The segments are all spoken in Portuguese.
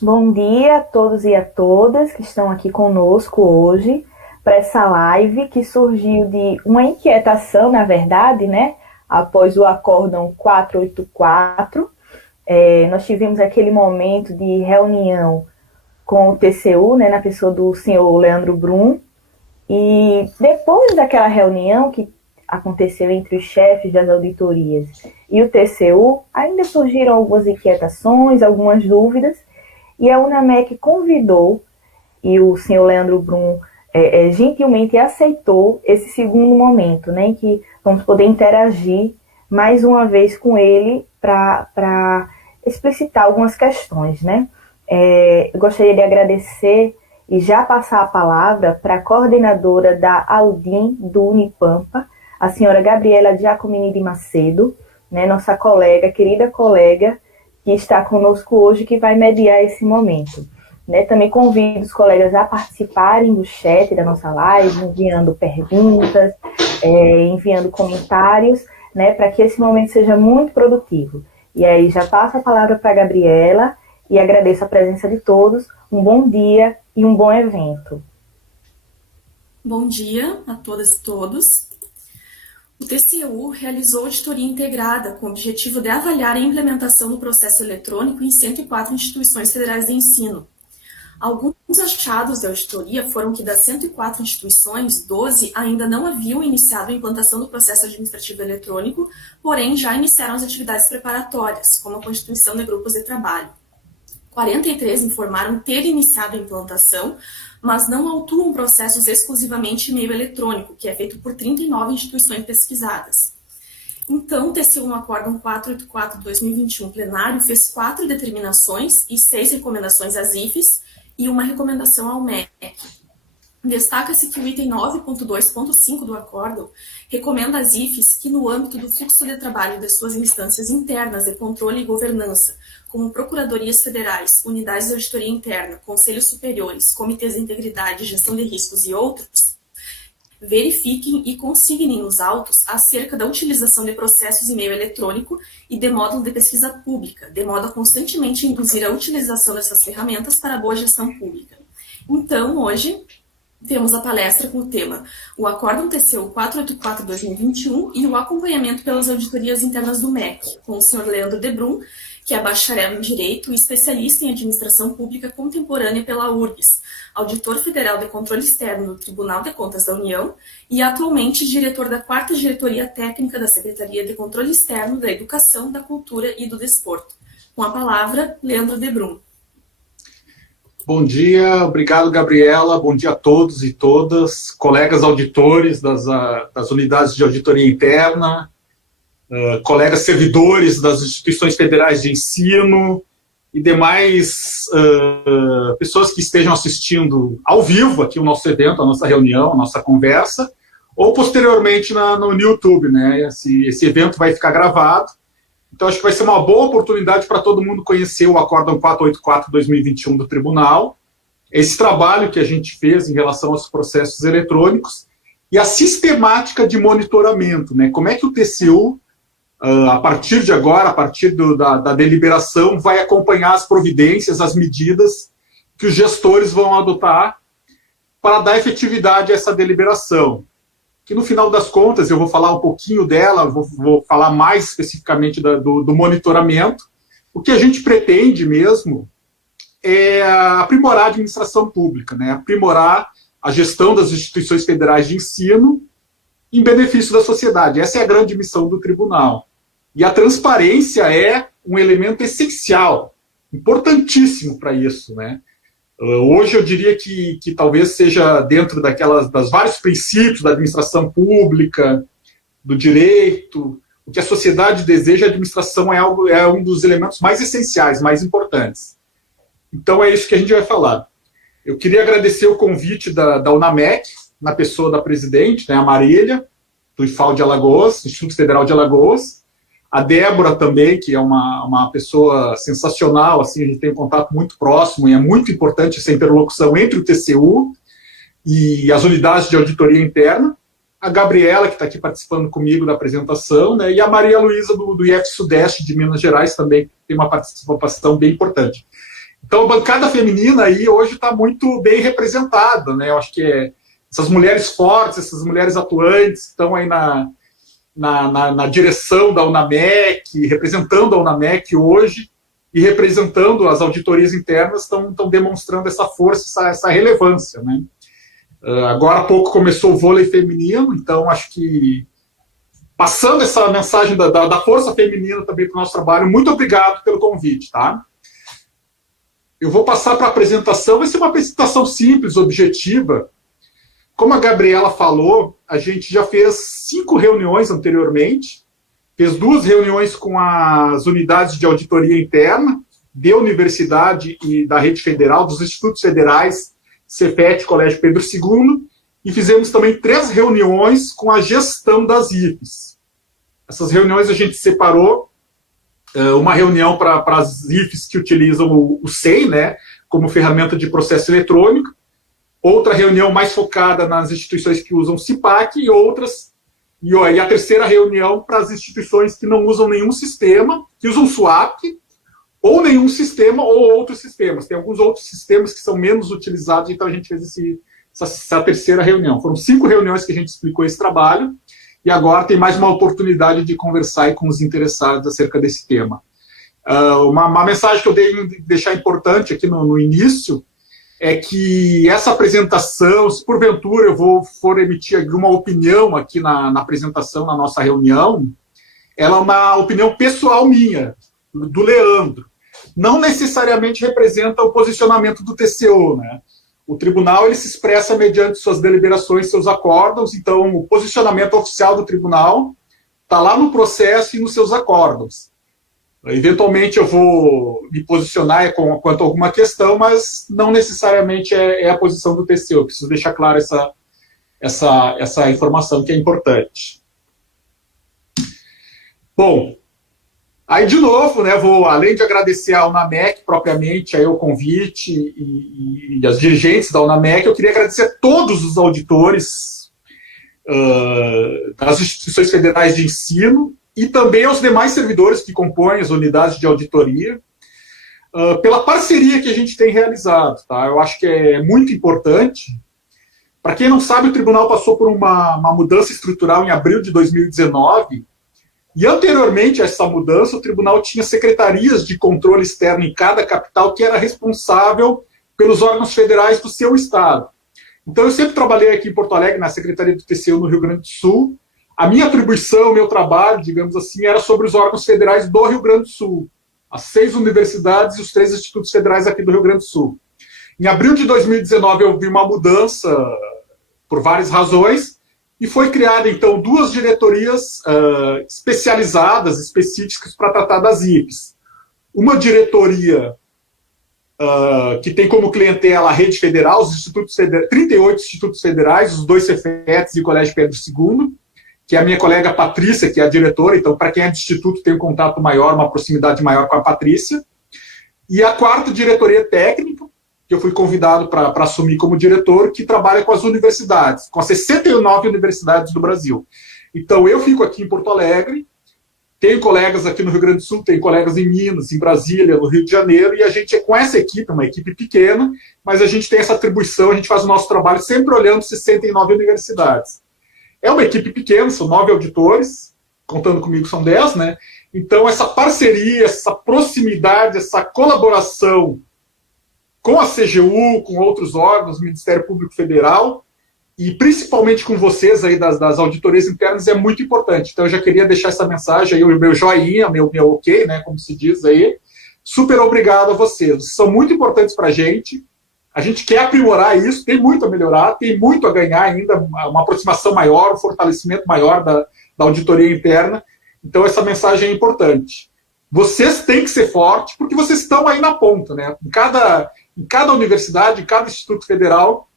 Bom dia a todos e a todas que estão aqui conosco hoje para essa live que surgiu de uma inquietação, na verdade, né? Após o acórdão 484, nós tivemos aquele momento de reunião com o TCU, né, na pessoa do senhor Leandro Brum, e depois daquela reunião que aconteceu entre os chefes das auditorias e o TCU, ainda surgiram algumas inquietações, algumas dúvidas, e a UNAMEC convidou, e o senhor Leandro Brum gentilmente aceitou esse segundo momento, né, em que vamos poder interagir mais uma vez com ele para explicitar algumas questões, né. Eu gostaria de agradecer e já passar a palavra para a coordenadora da Audim do Unipampa, a senhora Gabriela Giacomini de Macedo, né, nossa colega, querida colega, que está conosco hoje, que vai mediar esse momento. Né, também convido os colegas a participarem do chat da nossa live, enviando perguntas, enviando comentários, né, para que esse momento seja muito produtivo. E aí já passo a palavra para a Gabriela e agradeço a presença de todos. Um bom dia e um bom evento. Bom dia a todas e todos. O TCU realizou auditoria integrada com o objetivo de avaliar a implementação do processo eletrônico em 104 instituições federais de ensino. Alguns achados da auditoria foram que das 104 instituições, 12 ainda não haviam iniciado a implantação do processo administrativo eletrônico, porém já iniciaram as atividades preparatórias, como a constituição de grupos de trabalho. 43 informaram ter iniciado a implantação, mas não autuam processos exclusivamente em meio eletrônico, que é feito por 39 instituições pesquisadas. Então, o TCU no Acórdão 484/2021 plenário fez 4 determinações e 6 recomendações às IFES e uma recomendação ao MEC. Destaca-se que o item 9.2.5 do acórdão recomenda às IFES que, no âmbito do fluxo de trabalho de suas instâncias internas de controle e governança, como procuradorias federais, unidades de auditoria interna, conselhos superiores, comitês de integridade, gestão de riscos e outros, verifiquem e consignem os autos acerca da utilização de processos em meio eletrônico e de módulo de pesquisa pública, de modo a constantemente induzir a utilização dessas ferramentas para a boa gestão pública. Então, hoje, temos a palestra com o tema o Acórdão TCU 484/2021 e o acompanhamento pelas auditorias internas do MEC, com o senhor Leandro de Brum, que é bacharel em Direito e especialista em Administração Pública Contemporânea pela URGS, auditor federal de controle externo do Tribunal de Contas da União e atualmente diretor da 4ª Diretoria Técnica da Secretaria de Controle Externo da Educação, da Cultura e do Desporto. Com a palavra, Leandro de Brum. Bom dia, obrigado, Gabriela. Bom dia a todos e todas, colegas auditores das unidades de auditoria interna, colegas servidores das instituições federais de ensino e demais pessoas que estejam assistindo ao vivo aqui o nosso evento, a nossa reunião, a nossa conversa, ou posteriormente no YouTube, né? Esse evento vai ficar gravado, então acho que vai ser uma boa oportunidade para todo mundo conhecer o Acórdão 484/2021 do Tribunal, esse trabalho que a gente fez em relação aos processos eletrônicos e a sistemática de monitoramento, né? Como é que o TCU, a partir de agora, a partir da deliberação, vai acompanhar as providências, as medidas que os gestores vão adotar para dar efetividade a essa deliberação. Que no final das contas, eu vou falar um pouquinho dela, vou falar mais especificamente do monitoramento. O que a gente pretende mesmo é aprimorar a administração pública, né? Aprimorar a gestão das instituições federais de ensino em benefício da sociedade. Essa é a grande missão do tribunal. E a transparência é um elemento essencial, importantíssimo para isso, né? Hoje eu diria que talvez seja dentro das vários princípios da administração pública, do direito, o que a sociedade deseja, a administração é um dos elementos mais essenciais, mais importantes. Então é isso que a gente vai falar. Eu queria agradecer o convite da UNAMEC, na pessoa da presidente, né, a Marília, do IFAL de Alagoas, Instituto Federal de Alagoas, a Débora também, que é uma pessoa sensacional, assim, a gente tem um contato muito próximo e é muito importante essa interlocução entre o TCU e as unidades de auditoria interna, a Gabriela, que está aqui participando comigo da apresentação, né, e a Maria Luísa do IF Sudeste de Minas Gerais também tem uma participação bem importante. Então, a bancada feminina aí hoje está muito bem representada, né? Eu acho que essas mulheres fortes, essas mulheres atuantes que estão aí na direção da UNAMEC, representando a UNAMEC hoje e representando as auditorias internas, estão demonstrando essa força, essa relevância, né? Agora há pouco começou o vôlei feminino, então acho que passando essa mensagem da força feminina também para o nosso trabalho, muito obrigado pelo convite, tá? Eu vou passar para a apresentação, vai ser uma apresentação simples, objetiva. Como a Gabriela falou, a gente já fez 5 reuniões anteriormente, fez 2 reuniões com as unidades de auditoria interna, da universidade e da rede federal, dos institutos federais, Cefet, Colégio Pedro II, e fizemos também 3 reuniões com a gestão das IFES. Essas reuniões a gente separou, uma reunião para as IFES que utilizam o SEI, né, como ferramenta de processo eletrônico, outra reunião mais focada nas instituições que usam CIPAC e a terceira reunião para as instituições que não usam nenhum sistema, que usam SWAP, ou nenhum sistema, ou outros sistemas. Tem alguns outros sistemas que são menos utilizados, então a gente fez essa terceira reunião. Foram 5 reuniões que a gente explicou esse trabalho, e agora tem mais uma oportunidade de conversar aí com os interessados acerca desse tema. Uma mensagem que eu dei deixar importante aqui no início é que essa apresentação, se porventura eu for emitir alguma opinião aqui na apresentação, na nossa reunião, ela é uma opinião pessoal minha, do Leandro. Não necessariamente representa o posicionamento do TCU, né? O tribunal ele se expressa mediante suas deliberações, seus acórdãos, então o posicionamento oficial do tribunal está lá no processo e nos seus acórdãos. Eventualmente eu vou me posicionar quanto a alguma questão, mas não necessariamente é a posição do TCU. Eu preciso deixar claro essa informação que é importante. Bom, aí de novo, né, além de agradecer à UNAMEC propriamente aí o convite e as dirigentes da UNAMEC, eu queria agradecer a todos os auditores das instituições federais de ensino e também aos demais servidores que compõem as unidades de auditoria, pela parceria que a gente tem realizado. Tá? Eu acho que é muito importante. Para quem não sabe, o tribunal passou por uma mudança estrutural em abril de 2019, e anteriormente a essa mudança, o tribunal tinha secretarias de controle externo em cada capital que era responsável pelos órgãos federais do seu estado. Então, eu sempre trabalhei aqui em Porto Alegre, na Secretaria do TCU no Rio Grande do Sul. A minha atribuição, o meu trabalho, digamos assim, era sobre os órgãos federais do Rio Grande do Sul. As 6 universidades e os 3 institutos federais aqui do Rio Grande do Sul. Em abril de 2019, eu vi uma mudança por várias razões, e foi criada, então, 2 diretorias especializadas, específicas, para tratar das IFES. Uma diretoria que tem como clientela a rede federal, os 38 institutos federais, os 2 Cefets e o Colégio Pedro II, que é a minha colega Patrícia, que é a diretora, então, para quem é de instituto, tem um contato maior, uma proximidade maior com a Patrícia. E a 4ª diretoria técnica, que eu fui convidado para assumir como diretor, que trabalha com as universidades, com as 69 universidades do Brasil. Então, eu fico aqui em Porto Alegre, tenho colegas aqui no Rio Grande do Sul, tenho colegas em Minas, em Brasília, no Rio de Janeiro, e a gente é com essa equipe, uma equipe pequena, mas a gente tem essa atribuição, a gente faz o nosso trabalho sempre olhando 69 universidades. É uma equipe pequena, são 9 auditores, contando comigo são 10, né? Então, essa parceria, essa proximidade, essa colaboração com a CGU, com outros órgãos, Ministério Público Federal, e principalmente com vocês aí das auditorias internas, é muito importante. Então, eu já queria deixar essa mensagem aí, o meu joinha, meu ok, né, como se diz aí. Super obrigado a vocês. Vocês são muito importantes para a gente quer aprimorar isso, tem muito a melhorar, tem muito a ganhar ainda, uma aproximação maior, um fortalecimento maior da auditoria interna. Então, essa mensagem é importante. Vocês têm que ser fortes, porque vocês estão aí na ponta, né? Em cada universidade, em cada instituto federal,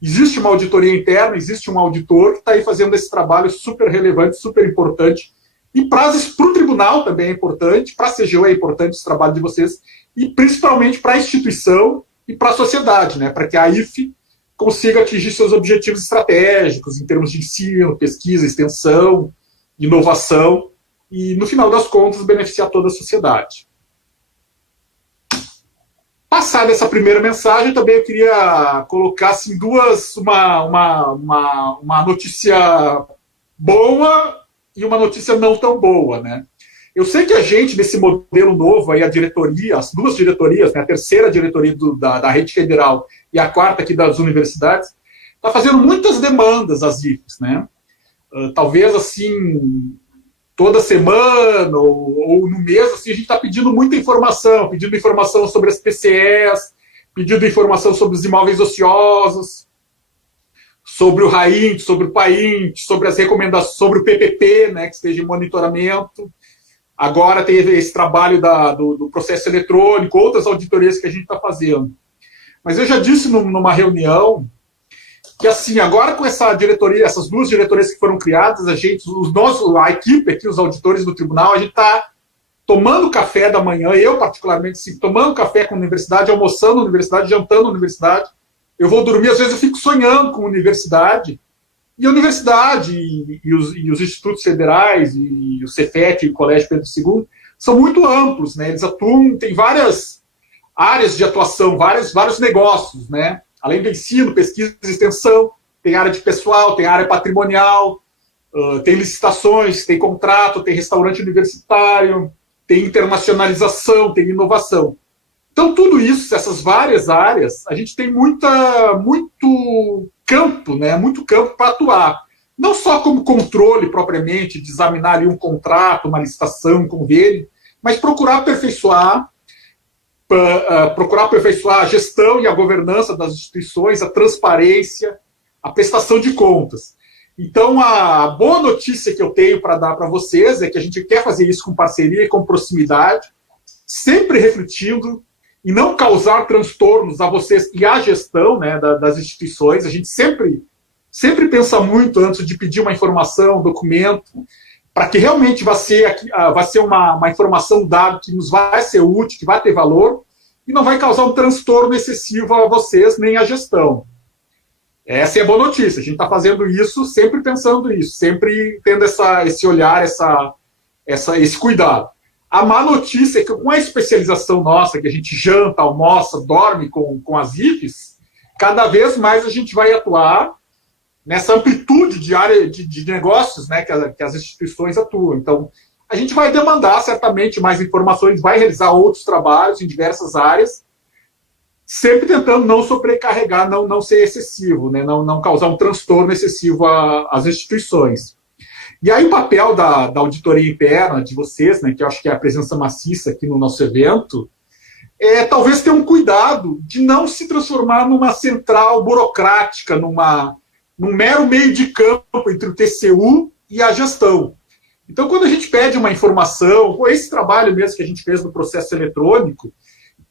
existe uma auditoria interna, existe um auditor que está aí fazendo esse trabalho super relevante, super importante. E para o tribunal também é importante, para a CGU é importante esse trabalho de vocês, e principalmente para a instituição e para a sociedade, né? Para que a IFE consiga atingir seus objetivos estratégicos em termos de ensino, pesquisa, extensão, inovação, e, no final das contas, beneficiar toda a sociedade. Passada essa primeira mensagem, também eu queria colocar assim, uma notícia boa e uma notícia não tão boa, né? Eu sei que a gente, nesse modelo novo, aí, a diretoria, as duas diretorias, né, a terceira diretoria da rede federal e a quarta aqui das universidades, está fazendo muitas demandas às IFES, né? Talvez, assim, toda semana ou no mês, assim, a gente está pedindo muita informação, pedindo informação sobre as PCEs, pedindo informação sobre os imóveis ociosos, sobre o RAINT, sobre o PAINT, sobre as recomendações, sobre o PPP, né, que esteja em monitoramento. Agora teve esse trabalho do processo eletrônico, outras auditorias que a gente está fazendo. Mas eu já disse numa reunião que, assim, agora com essa diretoria, essas duas diretorias que foram criadas, a equipe aqui, os auditores do tribunal, a gente está tomando café da manhã, eu particularmente, sim, tomando café com a universidade, almoçando na universidade, jantando na universidade. Eu vou dormir, às vezes eu fico sonhando com a universidade. E a universidade e os institutos federais, e o Cefet, e o Colégio Pedro II, são muito amplos, né? Eles atuam, tem várias áreas de atuação, vários negócios, né? Além do ensino, pesquisa e extensão, tem área de pessoal, tem área patrimonial, tem licitações, tem contrato, tem restaurante universitário, tem internacionalização, tem inovação. Então, tudo isso, essas várias áreas, a gente tem muito campo, né? Muito campo para atuar. Não só como controle propriamente, de examinar ali um contrato, uma licitação, um convênio, mas procurar aperfeiçoar a gestão e a governança das instituições, a transparência, a prestação de contas. Então, a boa notícia que eu tenho para dar para vocês é que a gente quer fazer isso com parceria e com proximidade, sempre refletindo e não causar transtornos a vocês e à gestão, né, das instituições. A gente sempre pensa muito antes de pedir uma informação, um documento, para que realmente vai ser uma informação dada que nos vai ser útil, que vai ter valor, e não vai causar um transtorno excessivo a vocês nem à gestão. Essa é a boa notícia. A gente está fazendo isso, sempre pensando nisso, sempre tendo esse olhar, esse cuidado. A má notícia é que com a especialização nossa, que a gente janta, almoça, dorme com as IFES, cada vez mais a gente vai atuar nessa amplitude de área de negócios, né, que as instituições atuam. Então, a gente vai demandar certamente mais informações, vai realizar outros trabalhos em diversas áreas, sempre tentando não sobrecarregar, não ser excessivo, né, não causar um transtorno excessivo às instituições. E aí o papel da auditoria interna de vocês, né, que eu acho que é a presença maciça aqui no nosso evento, é talvez ter um cuidado de não se transformar numa central burocrática, num mero meio de campo entre o TCU e a gestão. Então, quando a gente pede uma informação, ou esse trabalho mesmo que a gente fez no processo eletrônico,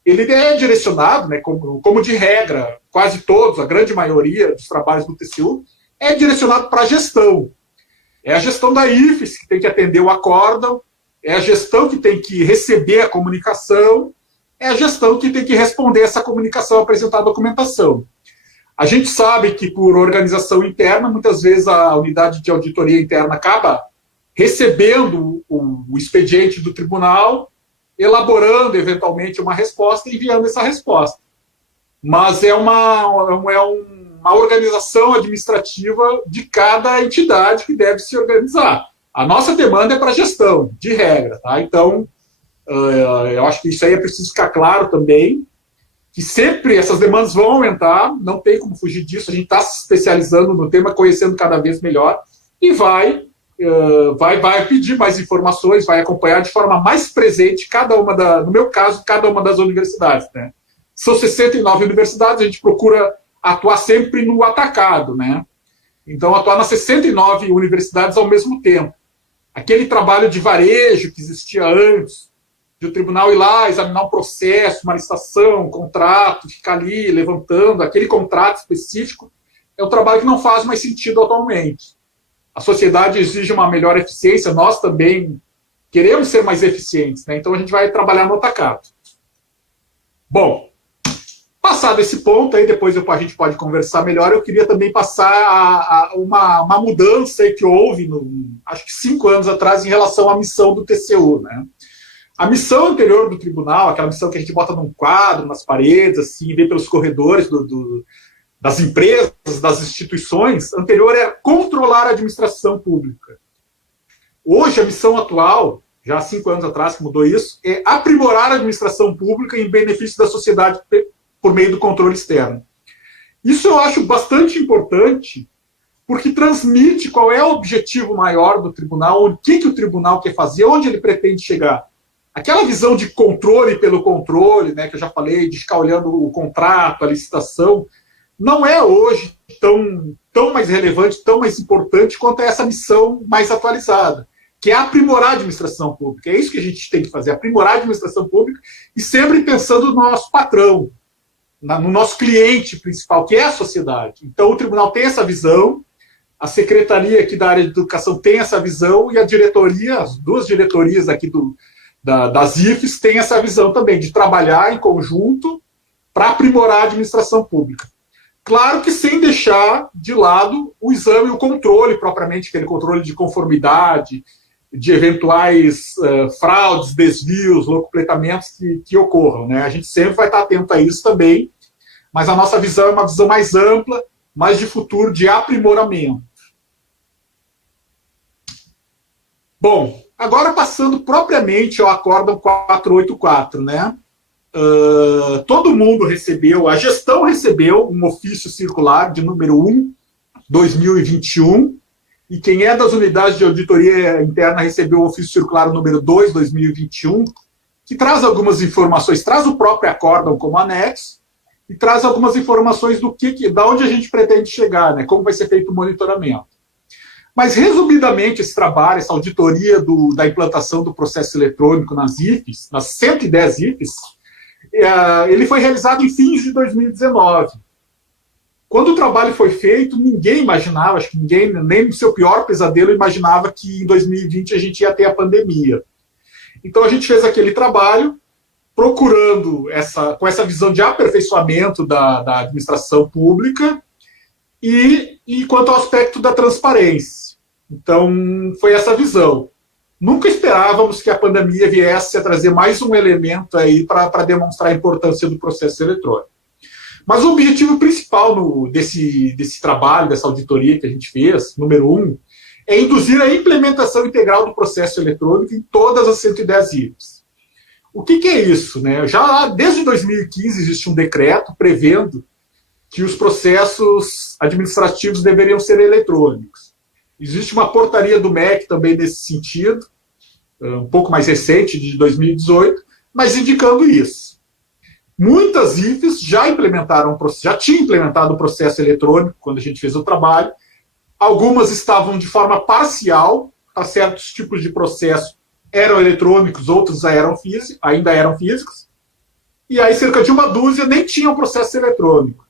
ele é direcionado, né, como de regra, quase todos, a grande maioria dos trabalhos do TCU, é direcionado para a gestão. É a gestão da IFES que tem que atender o acórdão, é a gestão que tem que receber a comunicação, é a gestão que tem que responder essa comunicação, apresentar a documentação. A gente sabe que, por organização interna, muitas vezes a unidade de auditoria interna acaba recebendo o expediente do tribunal, elaborando, eventualmente, uma resposta e enviando essa resposta. Mas é uma organização administrativa de cada entidade que deve se organizar. A nossa demanda é para gestão, de regra. Tá? Então, eu acho que isso aí é preciso ficar claro também, que sempre essas demandas vão aumentar, não tem como fugir disso, a gente está se especializando no tema, conhecendo cada vez melhor, e vai pedir mais informações, vai acompanhar de forma mais presente no meu caso, cada uma das universidades. Né? São 69 universidades, a gente procura atuar sempre no atacado, né? Então, atuar nas 69 universidades ao mesmo tempo. Aquele trabalho de varejo que existia antes, de o tribunal ir lá, examinar um processo, uma licitação, um contrato, ficar ali levantando aquele contrato específico, é um trabalho que não faz mais sentido atualmente. A sociedade exige uma melhor eficiência, nós também queremos ser mais eficientes, né? Então a gente vai trabalhar no atacado. Bom, passado esse ponto, aí depois a gente pode conversar melhor, eu queria também passar uma mudança que houve, acho que 5 anos atrás, em relação à missão do TCU, né? A missão anterior do tribunal, aquela missão que a gente bota num quadro, nas paredes, assim, vê pelos corredores das empresas, das instituições, anterior era controlar a administração pública. Hoje, a missão atual, já há 5 anos atrás que mudou isso, é aprimorar a administração pública em benefício da sociedade por meio do controle externo. Isso eu acho bastante importante, porque transmite qual é o objetivo maior do tribunal, o que o tribunal quer fazer, onde ele pretende chegar. Aquela visão de controle pelo controle, né, que eu já falei, de ficar olhando o contrato, a licitação, não é hoje tão mais relevante, tão mais importante quanto essa missão mais atualizada, que é aprimorar a administração pública. É isso que a gente tem que fazer, aprimorar a administração pública e sempre pensando no nosso patrão, no nosso cliente principal, que é a sociedade. Então, o tribunal tem essa visão, a secretaria aqui da área de educação tem essa visão e a diretoria, as 2 diretorias aqui das IFES têm essa visão também, de trabalhar em conjunto para aprimorar a administração pública. Claro que sem deixar de lado o exame e o controle propriamente, aquele controle de conformidade, de eventuais fraudes, desvios, locupletamentos que ocorram, né? A gente sempre vai estar atento a isso também, mas a nossa visão é uma visão mais ampla, mais de futuro, de aprimoramento. Bom, agora passando propriamente ao Acórdão 484, né? Todo mundo recebeu, a gestão recebeu um ofício circular de número 1, 2021, e quem é das unidades de auditoria interna recebeu o ofício circular número 2, 2021, que traz algumas informações, traz o próprio acórdão como anexo, e traz algumas informações da onde a gente pretende chegar, né, como vai ser feito o monitoramento. Mas, resumidamente, esse trabalho, essa auditoria da implantação do processo eletrônico nas IFES, nas 110 IFES, ele foi realizado em fins de 2019. Quando o trabalho foi feito, ninguém imaginava, acho que ninguém, nem no seu pior pesadelo, imaginava que em 2020 a gente ia ter a pandemia. Então a gente fez aquele trabalho procurando com essa visão de aperfeiçoamento da administração pública e quanto ao aspecto da transparência. Então foi essa visão. Nunca esperávamos que a pandemia viesse a trazer mais um elemento aí para demonstrar a importância do processo eletrônico. Mas o objetivo principal desse trabalho, dessa auditoria que a gente fez, número 1, é induzir a implementação integral do processo eletrônico em todas as 110 IFES. O que é isso, né? Já desde 2015 existe um decreto prevendo que os processos administrativos deveriam ser eletrônicos. Existe uma portaria do MEC também nesse sentido, um pouco mais recente, de 2018, mas indicando isso. Muitas IFES já tinham implementado o processo eletrônico quando a gente fez o trabalho. Algumas estavam de forma parcial, para certos tipos de processo eram eletrônicos, outros ainda eram físicos. E aí cerca de uma dúzia nem tinham processo eletrônico.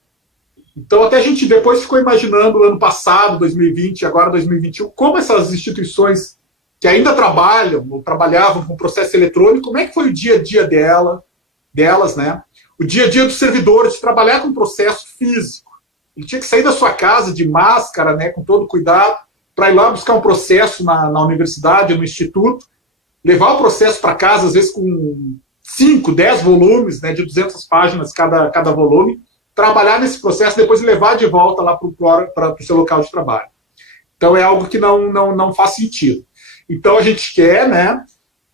Então até a gente depois ficou imaginando o ano passado, 2020, agora 2021, como essas instituições que ainda trabalham ou trabalhavam com processo eletrônico, como é que foi o dia a dia delas, né? O dia a dia do servidor de trabalhar com processo físico. Ele tinha que sair da sua casa de máscara, né, com todo cuidado, para ir lá buscar um processo na universidade, no instituto, levar o processo para casa, às vezes com 5, 10 volumes, né, de 200 páginas cada volume, trabalhar nesse processo, depois levar de volta lá para o seu local de trabalho. Então é algo que não faz sentido. Então a gente quer, né,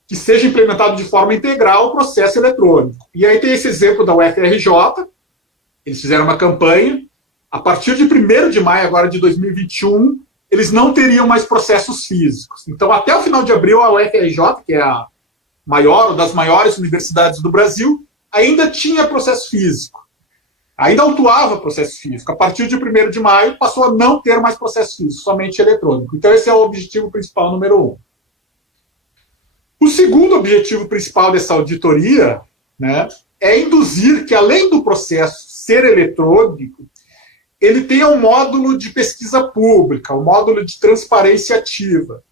que seja implementado de forma integral o processo eletrônico. E aí tem esse exemplo da UFRJ, eles fizeram uma campanha, a partir de 1º de maio agora de 2021, eles não teriam mais processos físicos. Então até o final de abril a UFRJ, que é a maior, ou das maiores universidades do Brasil, ainda tinha processo físico. Ainda autuava processo físico. A partir de 1º de maio passou a não ter mais processo físico, somente eletrônico. Então esse é o objetivo principal número 1. O segundo objetivo principal dessa auditoria, né, é induzir que, além do processo ser eletrônico, ele tenha um módulo de pesquisa pública, um módulo de transparência ativa,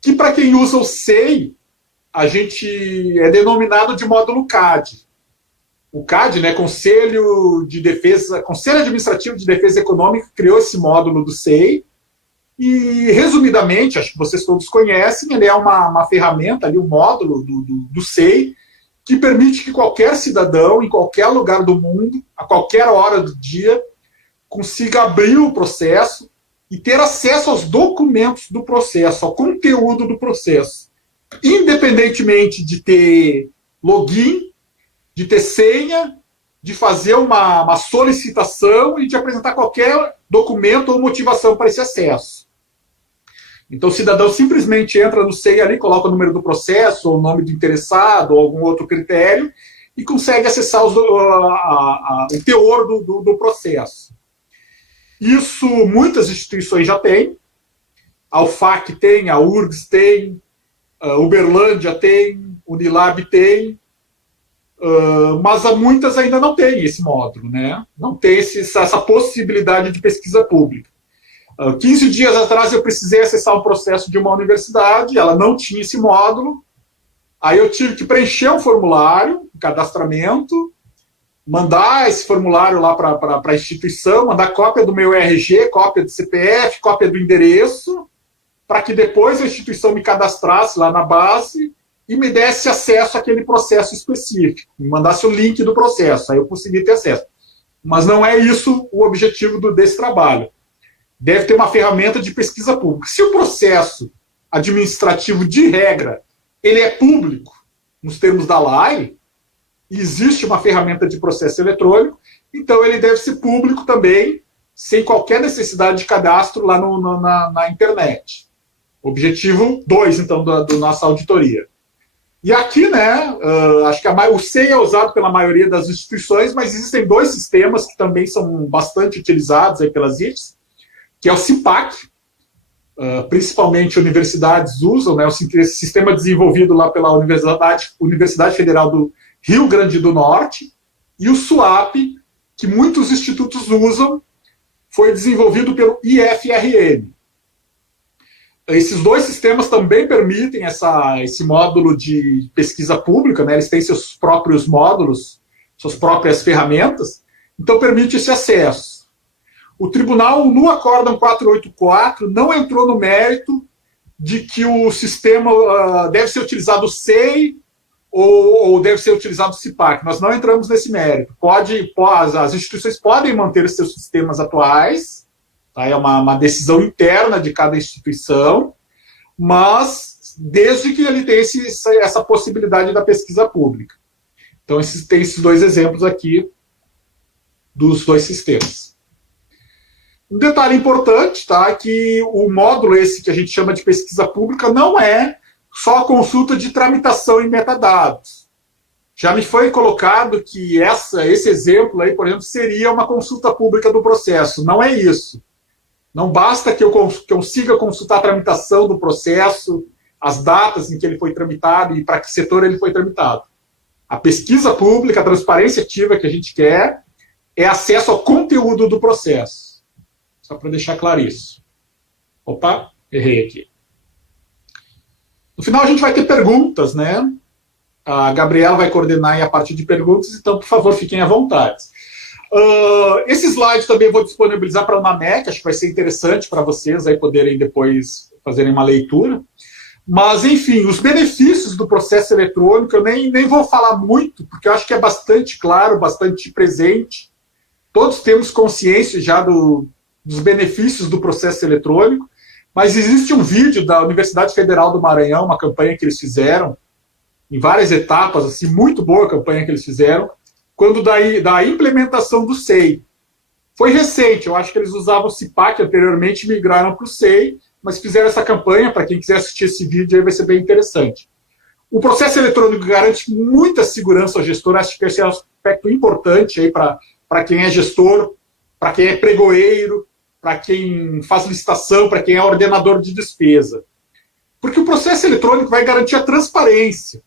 que, para quem usa o SEI, a gente é denominado de módulo CAD. O CAD, né, Conselho Administrativo de Defesa Econômica, criou esse módulo do SEI, E, resumidamente, acho que vocês todos conhecem, ele é uma ferramenta, ali, um módulo do SEI, que permite que qualquer cidadão, em qualquer lugar do mundo, a qualquer hora do dia, consiga abrir o processo e ter acesso aos documentos do processo, ao conteúdo do processo, independentemente de ter login, de ter senha, de fazer uma solicitação e de apresentar qualquer documento ou motivação para esse acesso. Então, o cidadão simplesmente entra no SEI ali, coloca o número do processo, ou o nome do interessado, ou algum outro critério, e consegue acessar o teor do processo. Isso muitas instituições já têm. A UFAC tem, a URGS tem, a Uberlândia tem, Unilab tem, mas muitas ainda não têm esse módulo, né? Não tem essa possibilidade de pesquisa pública. 15 dias atrás eu precisei acessar um processo de uma universidade, ela não tinha esse módulo, aí eu tive que preencher um formulário, um cadastramento, mandar esse formulário lá para a instituição, mandar cópia do meu RG, cópia do CPF, cópia do endereço, para que depois a instituição me cadastrasse lá na base e me desse acesso àquele processo específico, me mandasse o link do processo, aí eu consegui ter acesso. Mas não é isso o objetivo desse trabalho. Deve ter uma ferramenta de pesquisa pública. Se o processo administrativo, de regra, ele é público, nos termos da lei, e existe uma ferramenta de processo eletrônico, então ele deve ser público também, sem qualquer necessidade de cadastro lá na internet. Objetivo 2, então, da nossa auditoria. E aqui, né, acho que o SEI é usado pela maioria das instituições, mas existem 2 sistemas que também são bastante utilizados aí pelas ITs, que é o CIPAC, principalmente universidades usam, né, o sistema desenvolvido lá pela Universidade Federal do Rio Grande do Norte, e o SUAP, que muitos institutos usam, foi desenvolvido pelo IFRN. Esses 2 sistemas também permitem esse módulo de pesquisa pública, né, eles têm seus próprios módulos, suas próprias ferramentas, então permite esse acesso. O tribunal, no Acórdão 484, não entrou no mérito de que o sistema deve ser utilizado o SEI ou deve ser utilizado o CIPAC. Nós não entramos nesse mérito. As instituições podem manter os seus sistemas atuais, tá? É uma decisão interna de cada instituição, mas desde que ele tenha essa possibilidade da pesquisa pública. Então, tem esses 2 exemplos aqui dos 2 sistemas. Um detalhe importante, tá, que o módulo esse que a gente chama de pesquisa pública não é só a consulta de tramitação em metadados. Já me foi colocado que esse exemplo aí, por exemplo, seria uma consulta pública do processo. Não é isso. Não basta que eu consiga consultar a tramitação do processo, as datas em que ele foi tramitado e para que setor ele foi tramitado. A pesquisa pública, a transparência ativa que a gente quer, é acesso ao conteúdo do processo. Só para deixar claro isso. Opa, errei aqui. No final a gente vai ter perguntas, né? A Gabriela vai coordenar a parte de perguntas, então, por favor, fiquem à vontade. Esse slide também eu vou disponibilizar para a UNAMEC, acho que vai ser interessante para vocês aí poderem depois fazerem uma leitura. Mas, enfim, os benefícios do processo eletrônico, eu nem vou falar muito, porque eu acho que é bastante claro, bastante presente. Todos temos consciência já dos benefícios do processo eletrônico, mas existe um vídeo da Universidade Federal do Maranhão, uma campanha que eles fizeram, em várias etapas, assim, muito boa a campanha que eles fizeram, quando da implementação do SEI. Foi recente, eu acho que eles usavam o CIPAC anteriormente, migraram para o SEI, mas fizeram essa campanha, para quem quiser assistir esse vídeo aí vai ser bem interessante. O processo eletrônico garante muita segurança ao gestor, acho que esse é um aspecto importante aí para quem é gestor, para quem é pregoeiro, para quem faz licitação, para quem é ordenador de despesa. Porque o processo eletrônico vai garantir a transparência.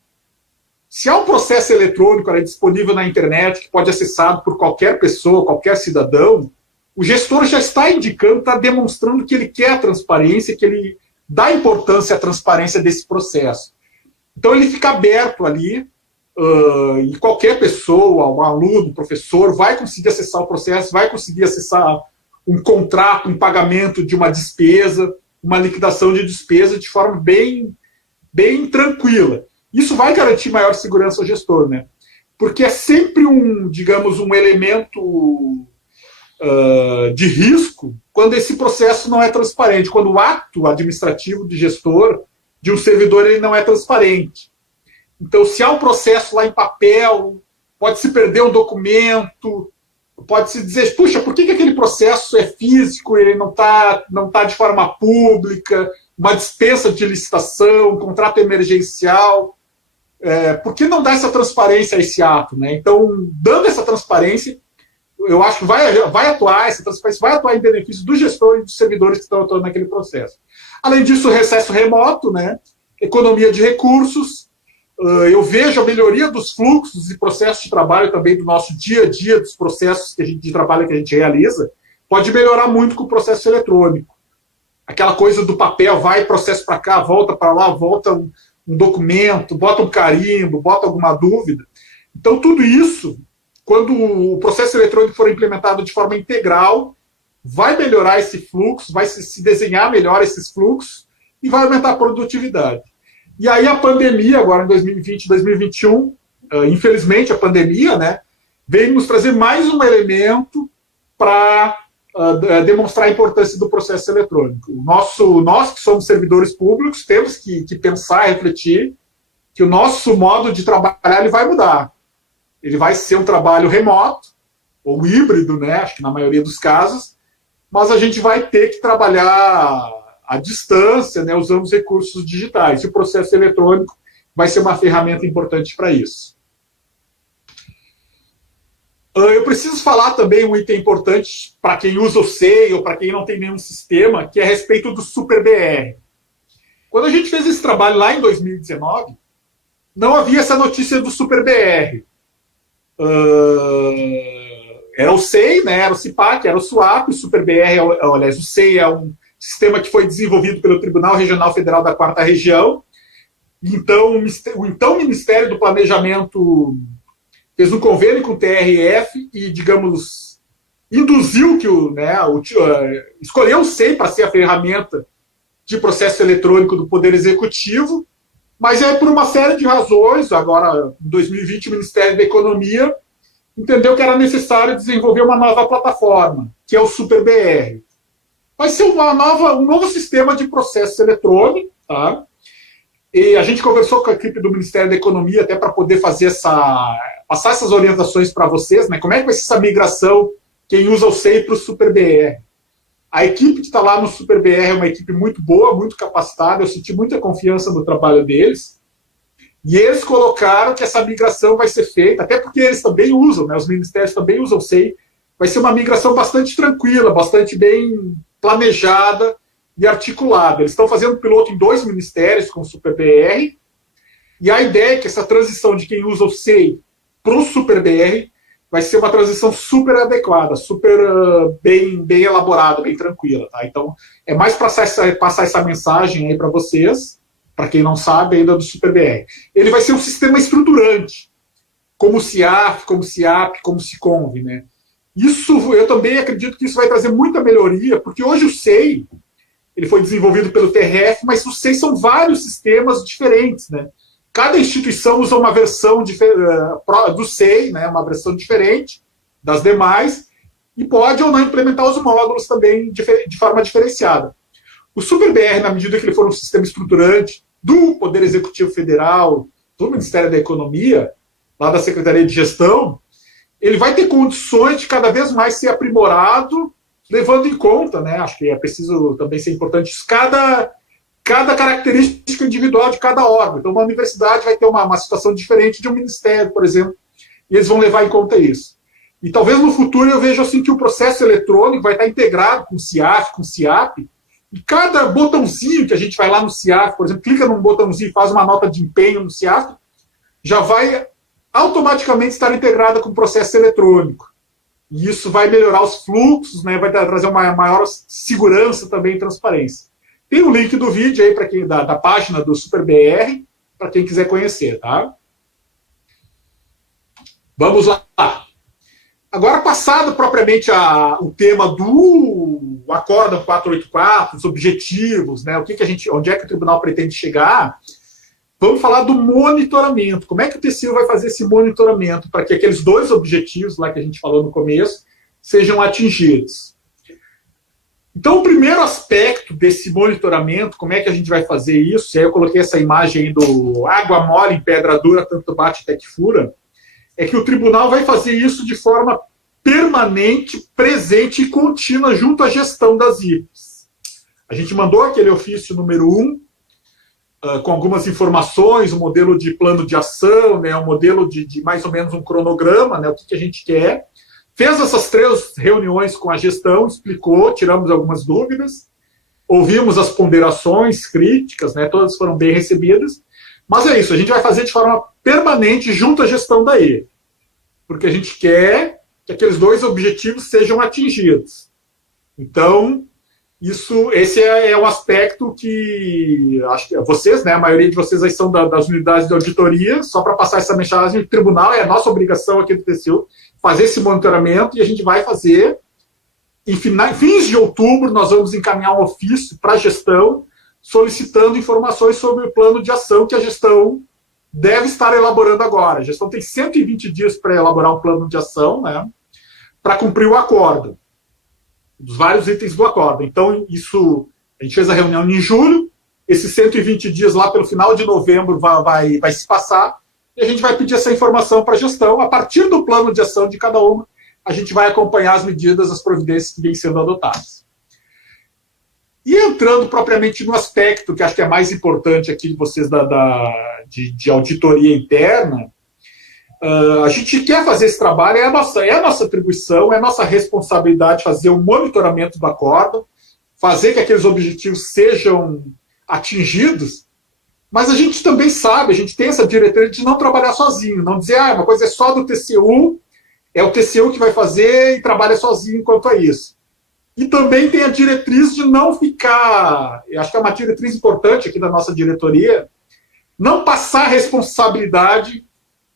Se há um processo eletrônico disponível na internet, que pode ser acessado por qualquer pessoa, qualquer cidadão, o gestor já está indicando, está demonstrando que ele quer a transparência, que ele dá importância à transparência desse processo. Então ele fica aberto ali, e qualquer pessoa, um aluno, um professor, vai conseguir acessar o processo, vai conseguir acessar um contrato, um pagamento de uma despesa, uma liquidação de despesa de forma bem, bem tranquila. Isso vai garantir maior segurança ao gestor, né? Porque é sempre digamos, um elemento de risco quando esse processo não é transparente, quando o ato administrativo de gestor de um servidor ele não é transparente. Então, se há um processo lá em papel, pode-se perder um documento, pode-se dizer, puxa, por que aquele processo é físico, ele não tá de forma pública, uma dispensa de licitação, um contrato emergencial, por que não dá essa transparência a esse ato? Né? Então, dando essa transparência, eu acho que essa transparência vai atuar em benefício do gestor e dos servidores que estão atuando naquele processo. Além disso, o recesso remoto, né? Economia de recursos, eu vejo a melhoria dos fluxos e processos de trabalho também do nosso dia a dia, dos processos de trabalho que a gente realiza, pode melhorar muito com o processo eletrônico. Aquela coisa do papel, vai processo para cá, volta para lá, volta um documento, bota um carimbo, bota alguma dúvida. Então, tudo isso, quando o processo eletrônico for implementado de forma integral, vai melhorar esse fluxo, vai se desenhar melhor esses fluxos e vai aumentar a produtividade. E aí a pandemia, agora em 2020 e 2021, infelizmente a pandemia, né, veio nos trazer mais um elemento para demonstrar a importância do processo eletrônico. Nós que somos servidores públicos, temos que pensar, refletir que o nosso modo de trabalhar ele vai mudar. Ele vai ser um trabalho remoto, ou híbrido, né, acho que na maioria dos casos, mas a gente vai ter que trabalhar à distância, né, usando os recursos digitais. E o processo eletrônico vai ser uma ferramenta importante para isso. Eu preciso falar também um item importante para quem usa o SEI ou para quem não tem nenhum sistema, que é a respeito do SuperBR. Quando a gente fez esse trabalho lá em 2019, não havia essa notícia do SuperBR. Era o SEI, né, era o CIPAC, era o SUAP, o SuperBR, aliás, o SEI é um sistema que foi desenvolvido pelo Tribunal Regional Federal da 4ª Região. Então, o então Ministério do Planejamento fez um convênio com o TRF e, digamos, induziu que escolheu o SEI para ser a ferramenta de processo eletrônico do Poder Executivo, mas por uma série de razões, agora, em 2020, o Ministério da Economia entendeu que era necessário desenvolver uma nova plataforma, que é o SuperBR. Vai ser um novo sistema de processo eletrônico, tá? E a gente conversou com a equipe do Ministério da Economia até para poder passar essas orientações para vocês, né? Como é que vai ser essa migração, quem usa o SEI para o SuperBR. A equipe que está lá no SuperBR é uma equipe muito boa, muito capacitada, eu senti muita confiança no trabalho deles, e eles colocaram que essa migração vai ser feita, até porque eles também usam, né? Os ministérios também usam o SEI, vai ser uma migração bastante tranquila, bastante bem planejada e articulada. Eles estão fazendo piloto em 2 ministérios com o SuperBR, e a ideia é que essa transição de quem usa o SEI para o SuperBR vai ser uma transição super adequada, super bem elaborada, bem tranquila. Tá? Então, é mais passar essa mensagem aí para vocês, para quem não sabe ainda do SuperBR. Ele vai ser um sistema estruturante, como o CIAF, como o CIAP, como o SICONV, né? Isso, eu também acredito que isso vai trazer muita melhoria, porque hoje o SEI, ele foi desenvolvido pelo TRF, mas o SEI são vários sistemas diferentes, né? Cada instituição usa uma versão do SEI, né, uma versão diferente das demais, e pode ou não implementar os módulos também de forma diferenciada. O SuperBR, na medida que ele for um sistema estruturante do Poder Executivo Federal, do Ministério da Economia, lá da Secretaria de Gestão, ele vai ter condições de cada vez mais ser aprimorado, levando em conta, né, acho que é preciso também ser importante isso, cada característica individual de cada órgão. Então, uma universidade vai ter uma situação diferente de um ministério, por exemplo, e eles vão levar em conta isso. E talvez no futuro eu veja assim que o processo eletrônico vai estar integrado com o CIAF, com o CIAP, e cada botãozinho que a gente vai lá no CIAF, por exemplo, clica num botãozinho e faz uma nota de empenho no CIAF, já vai automaticamente estar integrada com o processo eletrônico. E isso vai melhorar os fluxos, né, vai trazer uma maior segurança também e transparência. Tem o link do vídeo aí para quem da página do SuperBR, para quem quiser conhecer, tá? Vamos lá. Agora, passado propriamente o tema do Acórdão 484, os objetivos, né, onde é que o tribunal pretende chegar, vamos falar do monitoramento. Como é que o TCU vai fazer esse monitoramento para que aqueles 2 objetivos lá que a gente falou no começo sejam atingidos? Então, o primeiro aspecto desse monitoramento, como é que a gente vai fazer isso? E aí eu coloquei essa imagem aí do água mole em pedra dura, tanto bate até que fura, é que o tribunal vai fazer isso de forma permanente, presente e contínua junto à gestão das IFES. A gente mandou aquele ofício número 1, com algumas informações, um modelo de plano de ação, né, um modelo de mais ou menos um cronograma, né, o que a gente quer. Fez essas 3 reuniões com a gestão, explicou, tiramos algumas dúvidas, ouvimos as ponderações, críticas, né, todas foram bem recebidas, mas é isso, a gente vai fazer de forma permanente junto à gestão da IFE, porque a gente quer que aqueles 2 objetivos sejam atingidos. Então, esse é um aspecto que acho que vocês, né, a maioria de vocês aí são das unidades de auditoria, só para passar essa mensagem, o tribunal é a nossa obrigação aqui do TCU, fazer esse monitoramento, e a gente vai fazer, em fins de outubro, nós vamos encaminhar um ofício para a gestão, solicitando informações sobre o plano de ação que a gestão deve estar elaborando agora. A gestão tem 120 dias para elaborar um plano de ação, né, para cumprir o acordo, dos vários itens do acordo. Então, a gente fez a reunião em julho, esses 120 dias lá pelo final de novembro vai se passar, e a gente vai pedir essa informação para a gestão. A partir do plano de ação de cada uma, a gente vai acompanhar as medidas, as providências que vêm sendo adotadas. E entrando propriamente no aspecto que acho que é mais importante aqui de vocês de auditoria interna, a gente quer fazer esse trabalho, é a nossa atribuição, é a nossa responsabilidade fazer o monitoramento do acordo, fazer que aqueles objetivos sejam atingidos, mas a gente também sabe, a gente tem essa diretriz de não trabalhar sozinho, não dizer, uma coisa é só do TCU, é o TCU que vai fazer e trabalha sozinho quanto a isso. E também tem a diretriz de não ficar, eu acho que é uma diretriz importante aqui da nossa diretoria, não passar responsabilidade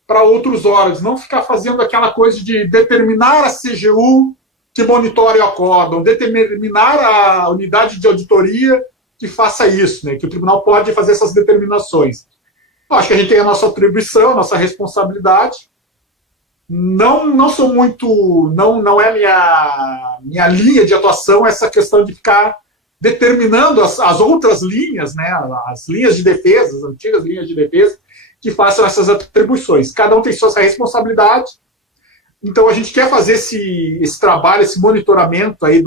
para outros órgãos, não ficar fazendo aquela coisa de determinar a CGU que monitore o acórdão, determinar a unidade de auditoria que faça isso, né, que o tribunal pode fazer essas determinações. Eu acho que a gente tem a nossa atribuição, a nossa responsabilidade. Não sou muito, não é minha linha de atuação essa questão de ficar determinando as outras linhas, né, as linhas de defesa, as antigas linhas de defesa, que façam essas atribuições. Cada um tem sua responsabilidade. Então, a gente quer fazer esse trabalho, esse monitoramento aí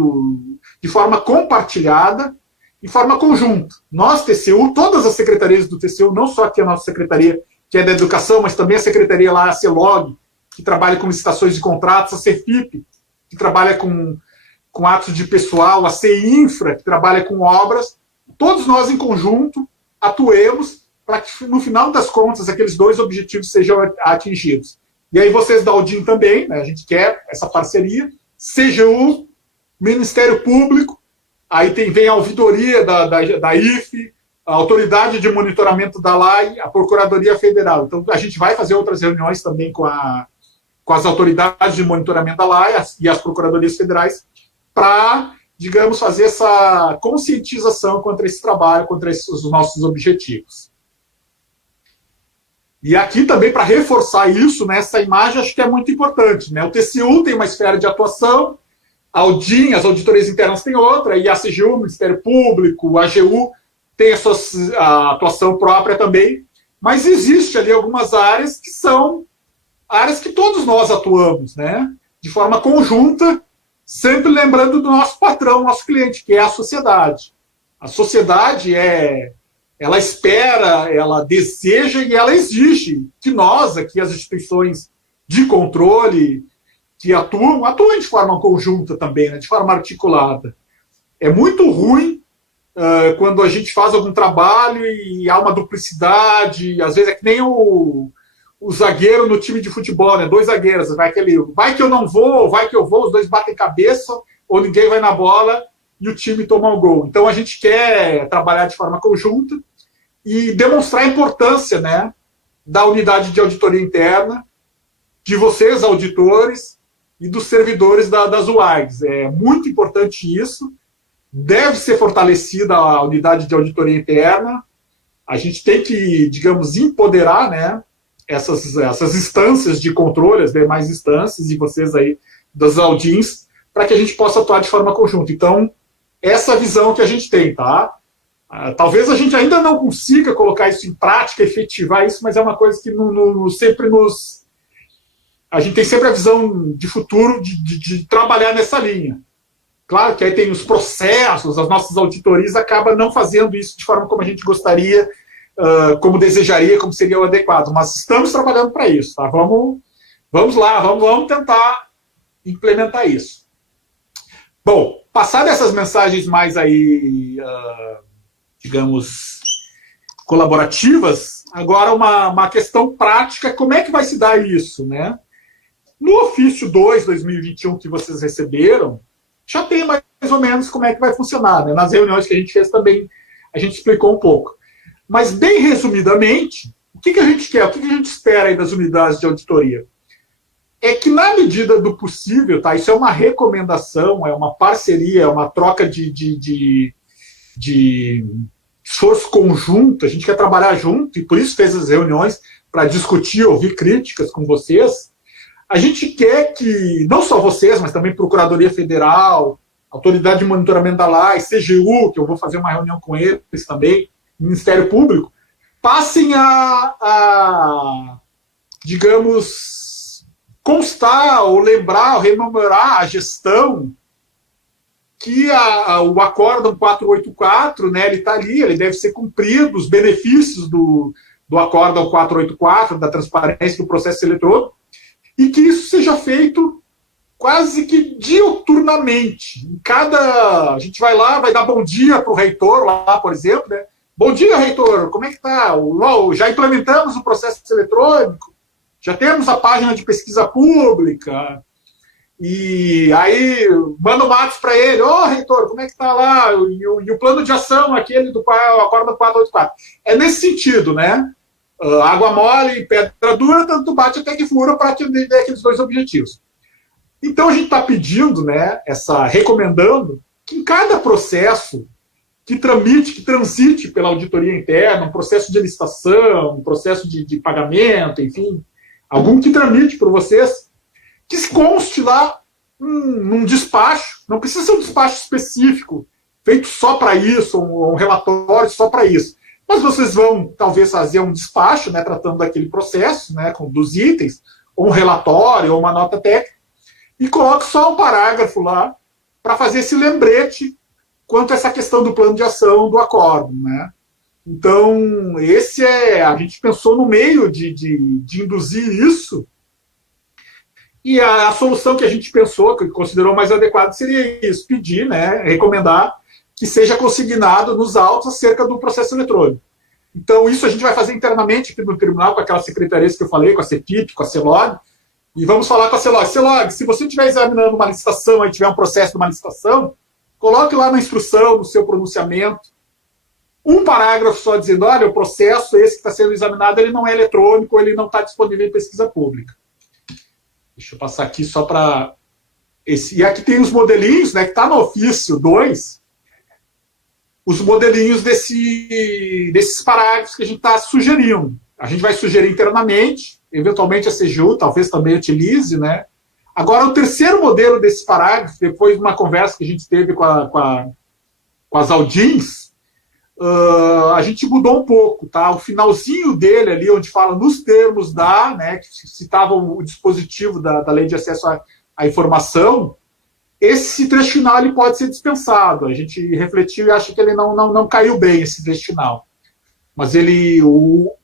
de forma compartilhada, de forma conjunta. Nós, TCU, todas as secretarias do TCU, não só aqui a nossa secretaria, que é da educação, mas também a secretaria lá, a CELOG, que trabalha com licitações de contratos, a CEFIP, que trabalha com atos de pessoal, a CEINFRA, que trabalha com obras, todos nós em conjunto atuemos para que, no final das contas, aqueles 2 objetivos sejam atingidos. E aí vocês da Audin também, né, a gente quer essa parceria, CGU, Ministério Público, aí vem a ouvidoria da IFE, a Autoridade de Monitoramento da LAI, a Procuradoria Federal. Então, a gente vai fazer outras reuniões também com as autoridades de monitoramento da LAI e as Procuradorias Federais para, digamos, fazer essa conscientização contra esse trabalho, contra os nossos objetivos. E aqui também, para reforçar isso, né, essa imagem acho que é muito importante, né? O TCU tem uma esfera de atuação, a Audin, as auditorias internas têm outra, e a CGU, o Ministério Público, a AGU, tem a atuação própria também, mas existe ali algumas áreas que são áreas que todos nós atuamos, né? De forma conjunta, sempre lembrando do nosso patrão, nosso cliente, que é a sociedade. A sociedade ela espera, ela deseja e ela exige que nós, aqui, as instituições de controle que atuem de forma conjunta também, né, de forma articulada. É muito ruim quando a gente faz algum trabalho e há uma duplicidade, às vezes é que nem o zagueiro no time de futebol, né, 2 zagueiros, vai que eu não vou, vai que eu vou, os 2 batem cabeça, ou ninguém vai na bola e o time toma o gol. Então a gente quer trabalhar de forma conjunta e demonstrar a importância, né, da unidade de auditoria interna, de vocês, auditores, e dos servidores das UAGs. É muito importante isso. Deve ser fortalecida a unidade de auditoria interna. A gente tem que, digamos, empoderar, né, essas instâncias de controle, as demais instâncias, e vocês aí das audins, para que a gente possa atuar de forma conjunta. Então, essa visão que a gente tem, tá? Talvez a gente ainda não consiga colocar isso em prática, efetivar isso, mas é uma coisa que sempre nos... A gente tem sempre a visão de futuro de trabalhar nessa linha. Claro que aí tem os processos, as nossas auditorias acabam não fazendo isso de forma como a gente gostaria, como desejaria, como seria o adequado, mas estamos trabalhando para isso, tá? Vamos lá, vamos tentar implementar isso. Bom, passadas essas mensagens mais aí, digamos, colaborativas, agora uma questão prática, como é que vai se dar isso, né? No ofício 2, 2021, que vocês receberam, já tem mais ou menos como é que vai funcionar, né? Nas reuniões que a gente fez também, a gente explicou um pouco. Mas, bem resumidamente, o que a gente quer, o que a gente espera aí das unidades de auditoria? É que, na medida do possível, tá? Isso é uma recomendação, é uma parceria, é uma troca de esforço conjunto, a gente quer trabalhar junto, e por isso fez as reuniões, para discutir, ouvir críticas com vocês. A gente quer que, não só vocês, mas também Procuradoria Federal, Autoridade de Monitoramento da Lei, CGU, que eu vou fazer uma reunião com eles também, Ministério Público, passem digamos, constar ou lembrar, ou rememorar a gestão que o Acórdão 484, né, ele está ali, ele deve ser cumprido, os benefícios do Acórdão 484, da transparência do processo eletrônico, e que isso seja feito quase que diuturnamente. A gente vai lá, vai dar bom dia para o reitor lá, por exemplo, né? Bom dia, reitor, como é que está? Já implementamos o processo eletrônico, já temos a página de pesquisa pública, e aí manda o Matos para ele, reitor, como é que está lá? E o plano de ação, aquele do Acordo 484. É nesse sentido, né? Água mole e pedra dura, tanto bate até que fura para atender aqueles dois objetivos. Então a gente está pedindo, né, recomendando que em cada processo que transite pela auditoria interna, um processo de licitação, um processo de pagamento, enfim, algum que tramite por vocês, que se conste lá um despacho, não precisa ser um despacho específico, feito só para isso, um relatório só para isso. Mas vocês vão, talvez, fazer um despacho, né, tratando daquele processo, né, dos itens, ou um relatório, ou uma nota técnica, e coloque só um parágrafo lá para fazer esse lembrete quanto a essa questão do plano de ação do acordo, né? Então, a gente pensou no meio de induzir isso, e a solução que a gente pensou, que considerou mais adequada, seria isso, pedir, né, recomendar que seja consignado nos autos acerca do processo eletrônico. Então, isso a gente vai fazer internamente aqui no tribunal, com aquelas secretarias que eu falei, com a CEPIP, com a CELOG, e vamos falar com a CELOG. CELOG, se você estiver examinando uma licitação, aí tiver um processo de uma licitação, coloque lá na instrução, no seu pronunciamento, um parágrafo só dizendo, olha, o processo esse que está sendo examinado, ele não é eletrônico, ele não está disponível em pesquisa pública. Deixa eu passar aqui só para... E aqui tem os modelinhos, né, que está no ofício 2, os modelinhos desses parágrafos que a gente está sugerindo. A gente vai sugerir internamente, eventualmente a CGU talvez também utilize, né? Agora, o terceiro modelo desse parágrafo, depois de uma conversa que a gente teve com as audins, a gente mudou um pouco, tá? O finalzinho dele ali, onde fala nos termos né, que citava o dispositivo da Lei de Acesso à Informação, esse trecho final ele pode ser dispensado. A gente refletiu e acha que ele não caiu bem, esse trecho final. Mas o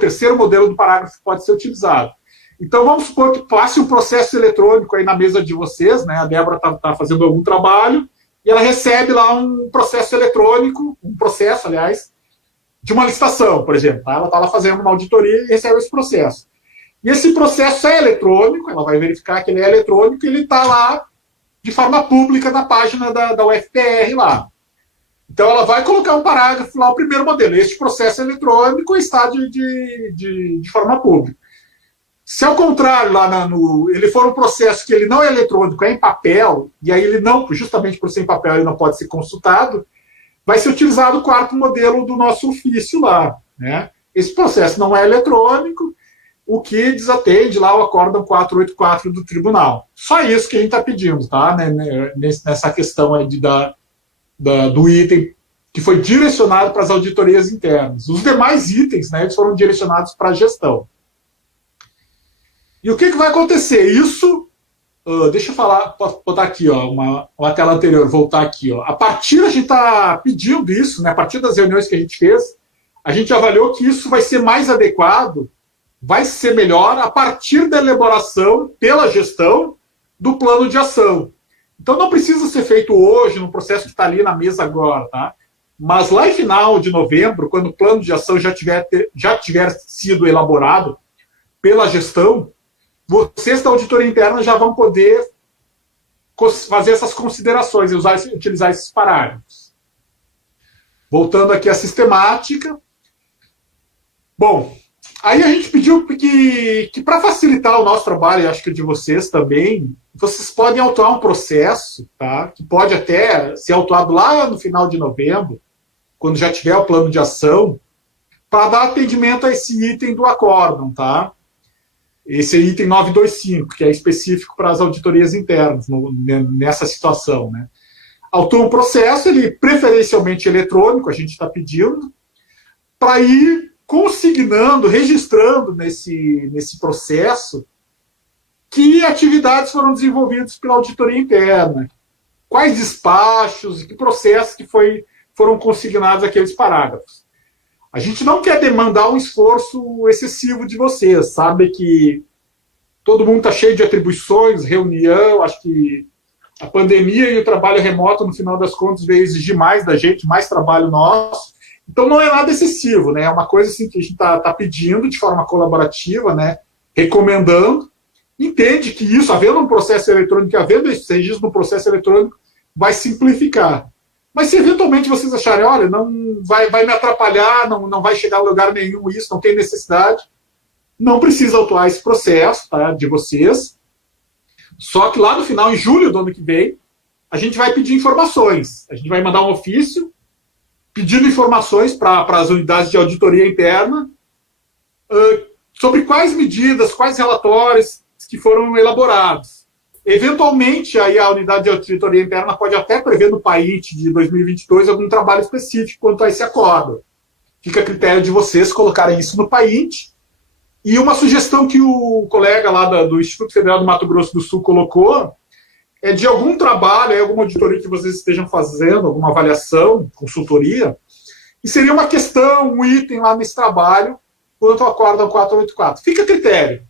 terceiro modelo do parágrafo pode ser utilizado. Então, vamos supor que passe um processo eletrônico aí na mesa de vocês, né? A Débora está fazendo algum trabalho, e ela recebe lá um processo eletrônico, aliás, de uma licitação, por exemplo. Tá? Ela está lá fazendo uma auditoria e recebe esse processo. E esse processo é eletrônico, ela vai verificar que ele é eletrônico, e ele está lá de forma pública na página da UFPR lá. Então, ela vai colocar um parágrafo lá, o primeiro modelo. Este processo eletrônico está de forma pública. Se ao contrário, ele for um processo que ele não é eletrônico, é em papel, e aí ele não, justamente por ser em papel, ele não pode ser consultado, vai ser utilizado o quarto modelo do nosso ofício lá, né? Esse processo não é eletrônico, o que desatende lá o acórdão 484 do tribunal. Só isso que a gente está pedindo, tá? Nessa questão aí do item que foi direcionado para as auditorias internas. Os demais itens, né, eles foram direcionados para a gestão. E o que vai acontecer? Isso, deixa eu falar, botar aqui, ó, uma tela anterior, voltar aqui. Ó. A gente está pedindo isso, né, a partir das reuniões que a gente fez, a gente avaliou que isso vai ser mais adequado, vai ser melhor a partir da elaboração pela gestão do plano de ação. Então não precisa ser feito hoje, no processo que está ali na mesa agora, tá? Mas lá em final de novembro, quando o plano de ação já tiver sido elaborado pela gestão, vocês da auditoria interna já vão poder fazer essas considerações e utilizar esses parágrafos. Voltando aqui à sistemática. Bom, aí a gente pediu que para facilitar o nosso trabalho, e acho que de vocês também, vocês podem autuar um processo, tá? Que pode até ser autuado lá no final de novembro, quando já tiver o plano de ação, para dar atendimento a esse item do acórdão, tá? Esse item 925, que é específico para as auditorias internas, nessa situação, né? Autua um processo, ele preferencialmente eletrônico, a gente está pedindo, para ir consignando, registrando nesse processo que atividades foram desenvolvidas pela auditoria interna, quais despachos, que processos que foram consignados aqueles parágrafos. A gente não quer demandar um esforço excessivo de vocês, sabe que todo mundo está cheio de atribuições, reunião, acho que a pandemia e o trabalho remoto, no final das contas, veio exigir mais da gente, mais trabalho nosso. Então não é nada excessivo, né? É uma coisa assim, que a gente está pedindo de forma colaborativa, né? Recomendando. Entende que isso, havendo um processo eletrônico, havendo esse registro no processo eletrônico, vai simplificar. Mas se eventualmente vocês acharem, olha, não vai me atrapalhar, não vai chegar a lugar nenhum isso, não tem necessidade, não precisa autuar esse processo, tá, de vocês. Só que lá no final, em julho do ano que vem, a gente vai pedir informações. A gente vai mandar um ofício pedindo informações para as unidades de auditoria interna sobre quais medidas, quais relatórios que foram elaborados. Eventualmente, aí a unidade de auditoria interna pode até prever no PAIT de 2022 algum trabalho específico quanto a esse acordo. Fica a critério de vocês colocarem isso no PAIT. E uma sugestão que o colega lá do Instituto Federal do Mato Grosso do Sul colocou é de algum trabalho, alguma auditoria que vocês estejam fazendo, alguma avaliação, consultoria, e seria uma questão, um item lá nesse trabalho quanto ao acórdão 484. Fica a critério.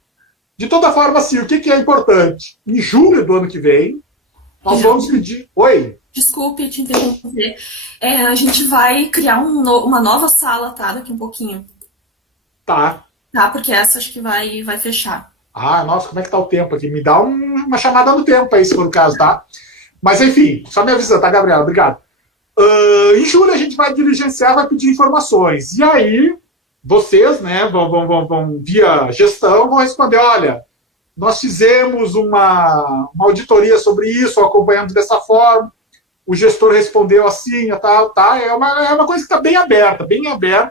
De toda forma, assim, o que é importante? Em julho do ano que vem, nós vamos pedir... Oi? Desculpe te interromper. A gente vai criar uma nova sala, tá? Daqui um pouquinho. Tá. Tá, porque essa acho que vai fechar. Ah, nossa, como é que tá o tempo aqui? Me dá uma chamada no tempo aí, se for o caso, tá? Mas, enfim, só me avisa, tá, Gabriela? Obrigado. Em julho a gente vai diligenciar, vai pedir informações. E aí... vocês, né, vão via gestão, vão responder, olha, nós fizemos uma auditoria sobre isso, acompanhamos dessa forma, o gestor respondeu assim, tá, é uma coisa que está bem aberta,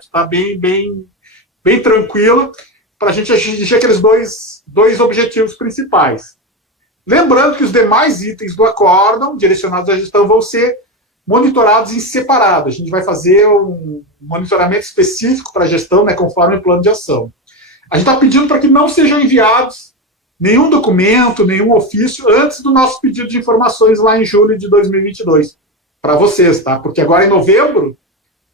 tá bem tranquila, para a gente atingir aqueles dois objetivos principais. Lembrando que os demais itens do acórdão, direcionados à gestão, vão ser monitorados em separado. A gente vai fazer um monitoramento específico para a gestão, né, conforme o plano de ação. A gente está pedindo para que não sejam enviados nenhum documento, nenhum ofício, antes do nosso pedido de informações lá em julho de 2022, para vocês, tá? Porque agora em novembro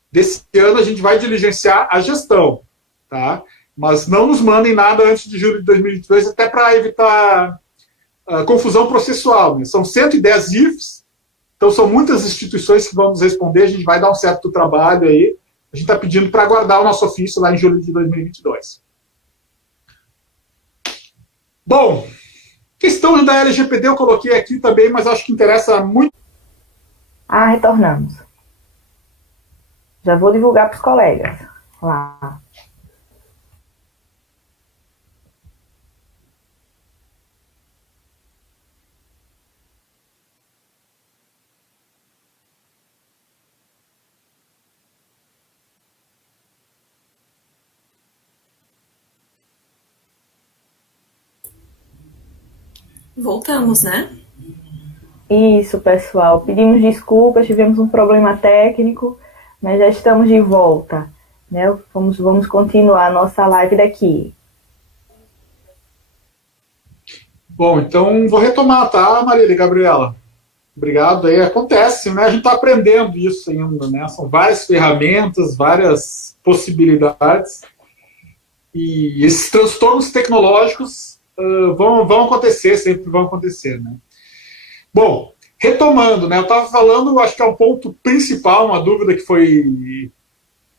desse ano a gente vai diligenciar a gestão, tá? Mas não nos mandem nada antes de julho de 2022, até para evitar confusão processual, né? São 110 IFs. Então, são muitas instituições que vão nos responder, a gente vai dar um certo trabalho aí. A gente está pedindo para aguardar o nosso ofício lá em julho de 2022. Bom, questão da LGPD eu coloquei aqui também, mas acho que interessa muito. Retornamos. Já vou divulgar para os colegas lá. Voltamos, né? Isso, pessoal. Pedimos desculpas, tivemos um problema técnico, mas já estamos de volta, né? Vamos continuar a nossa live daqui. Bom, então vou retomar, tá, Marília e Gabriela? Obrigado. Aí acontece, né? A gente está aprendendo isso ainda, né? São várias ferramentas, várias possibilidades. E esses transtornos tecnológicos vão acontecer, sempre vão acontecer, né? Bom, retomando, né? Eu estava falando, acho que é um ponto principal, uma dúvida que foi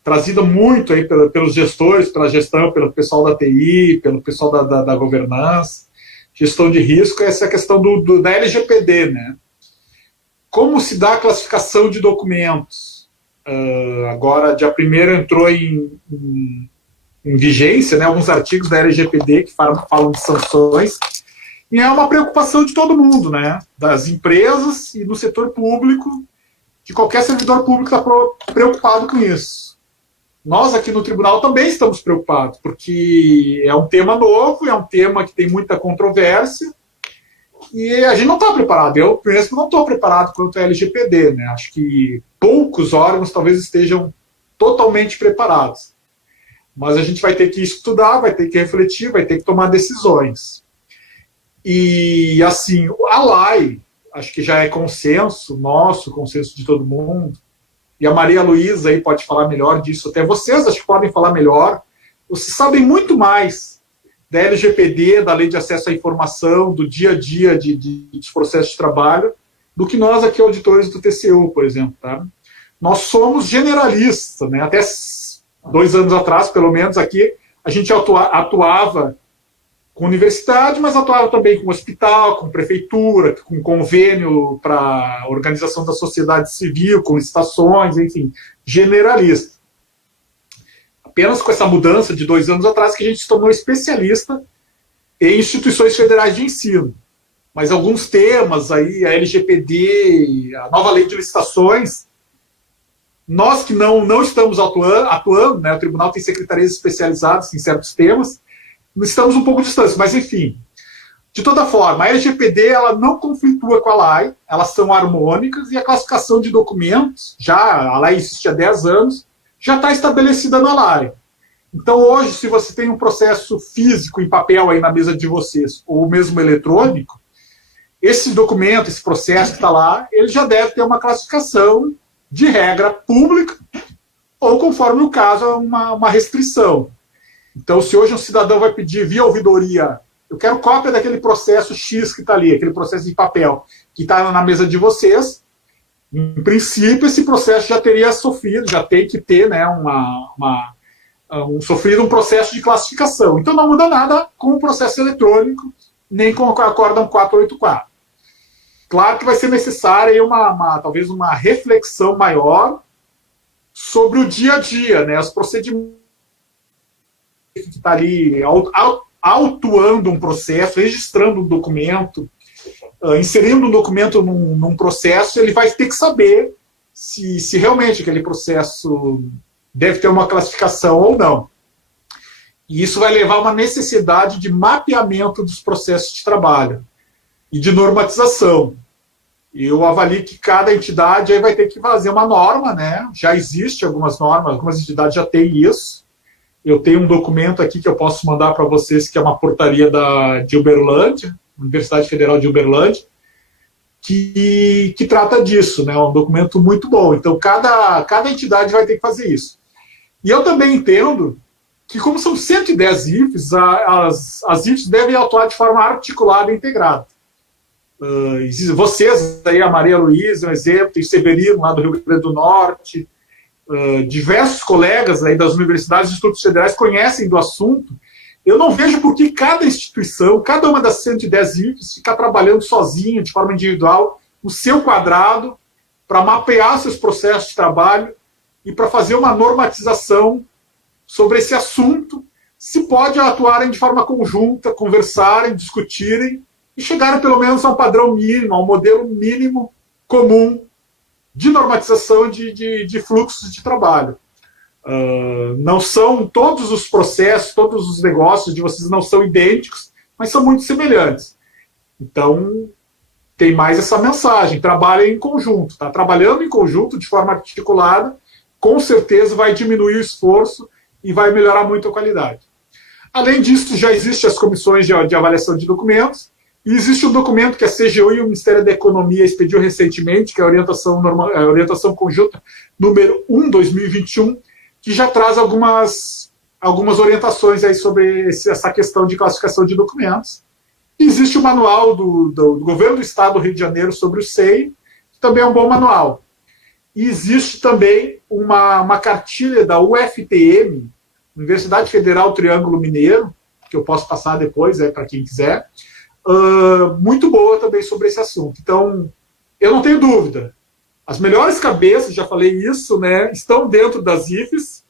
trazida muito aí pelos gestores, pela gestão, pelo pessoal da TI, pelo pessoal da governança, gestão de risco, essa questão da LGPD, né? Como se dá a classificação de documentos? Agora, dia 1º entrou em vigência, né, alguns artigos da LGPD que falam de sanções, e é uma preocupação de todo mundo, né, das empresas e do setor público, de qualquer servidor público está preocupado com isso. Nós aqui no tribunal também estamos preocupados, porque é um tema novo, é um tema que tem muita controvérsia, e a gente não está preparado. Eu mesmo não estou preparado quanto à LGPD, né? Acho que poucos órgãos talvez estejam totalmente preparados. Mas a gente vai ter que estudar, vai ter que refletir, vai ter que tomar decisões. E, assim, a lei, acho que já é consenso nosso, consenso de todo mundo, e a Maria Luísa aí pode falar melhor disso, até vocês acho que podem falar melhor. Vocês sabem muito mais da LGPD, da Lei de Acesso à Informação, do dia a dia dos processos de trabalho, do que nós aqui, auditores do TCU, por exemplo. Tá? Nós somos generalistas, né? Até 2 anos atrás, pelo menos aqui, a gente atuava com universidade, mas atuava também com hospital, com prefeitura, com convênio para organização da sociedade civil, com licitações, enfim, generalista. Apenas com essa mudança de 2 anos atrás que a gente se tornou especialista em instituições federais de ensino. Mas alguns temas aí, a LGPD, a nova lei de licitações, nós que não estamos atuando, né, o tribunal tem secretarias especializadas em certos temas, estamos um pouco distantes, mas enfim. De toda forma, a LGPD ela não conflitua com a lei, elas são harmônicas, e a classificação de documentos, a lei existe há 10 anos, já está estabelecida na lei. Então, hoje, se você tem um processo físico em papel aí na mesa de vocês, ou mesmo eletrônico, esse documento, esse processo que está lá, ele já deve ter uma classificação de regra pública, ou, conforme o caso, uma restrição. Então, se hoje um cidadão vai pedir via ouvidoria, eu quero cópia daquele processo X que está ali, aquele processo de papel que está na mesa de vocês, em princípio, esse processo já teria sofrido, já tem que ter, né, sofrido um processo de classificação. Então, não muda nada com o processo eletrônico, nem com o Acórdão 484. Claro que vai ser necessária talvez uma reflexão maior sobre o dia a dia, né, os procedimentos que está ali autuando um processo, registrando um documento, inserindo um documento num processo, ele vai ter que saber se realmente aquele processo deve ter uma classificação ou não. E isso vai levar a uma necessidade de mapeamento dos processos de trabalho e de normatização. Eu avalio que cada entidade aí vai ter que fazer uma norma, né? Já existe algumas normas, algumas entidades já têm isso. Eu tenho um documento aqui que eu posso mandar para vocês, que é uma portaria de Uberlândia, Universidade Federal de Uberlândia, que trata disso, né? É um documento muito bom. Então, cada entidade vai ter que fazer isso. E eu também entendo que, como são 110 IFs, as IFs devem atuar de forma articulada e integrada. Vocês, aí, a Maria Luísa, um exemplo, tem o Severino, lá do Rio Grande do Norte, diversos colegas aí das universidades e institutos federais conhecem do assunto. Eu não vejo por que cada instituição, cada uma das 110 IFs, ficar trabalhando sozinha, de forma individual, no seu quadrado, para mapear seus processos de trabalho e para fazer uma normatização sobre esse assunto. Se pode atuarem de forma conjunta, conversarem, discutirem e chegarem pelo menos a um padrão mínimo, a um modelo mínimo comum de normatização de fluxos de trabalho. Não são todos os processos, todos os negócios de vocês não são idênticos, mas são muito semelhantes. Então, tem mais essa mensagem, trabalhem em conjunto, tá? Trabalhando em conjunto, de forma articulada, com certeza vai diminuir o esforço e vai melhorar muito a qualidade. Além disso, já existem as comissões de avaliação de documentos, e existe um documento que a CGU e o Ministério da Economia expediu recentemente, que é a orientação conjunta número 1/2021, que já traz algumas orientações aí sobre essa questão de classificação de documentos. E existe o manual do Governo do Estado do Rio de Janeiro sobre o SEI, que também é um bom manual. E existe também uma cartilha da UFTM, Universidade Federal Triângulo Mineiro, que eu posso passar depois, para quem quiser, muito boa também sobre esse assunto. Então, eu não tenho dúvida. As melhores cabeças, já falei isso, né, estão dentro das IFES.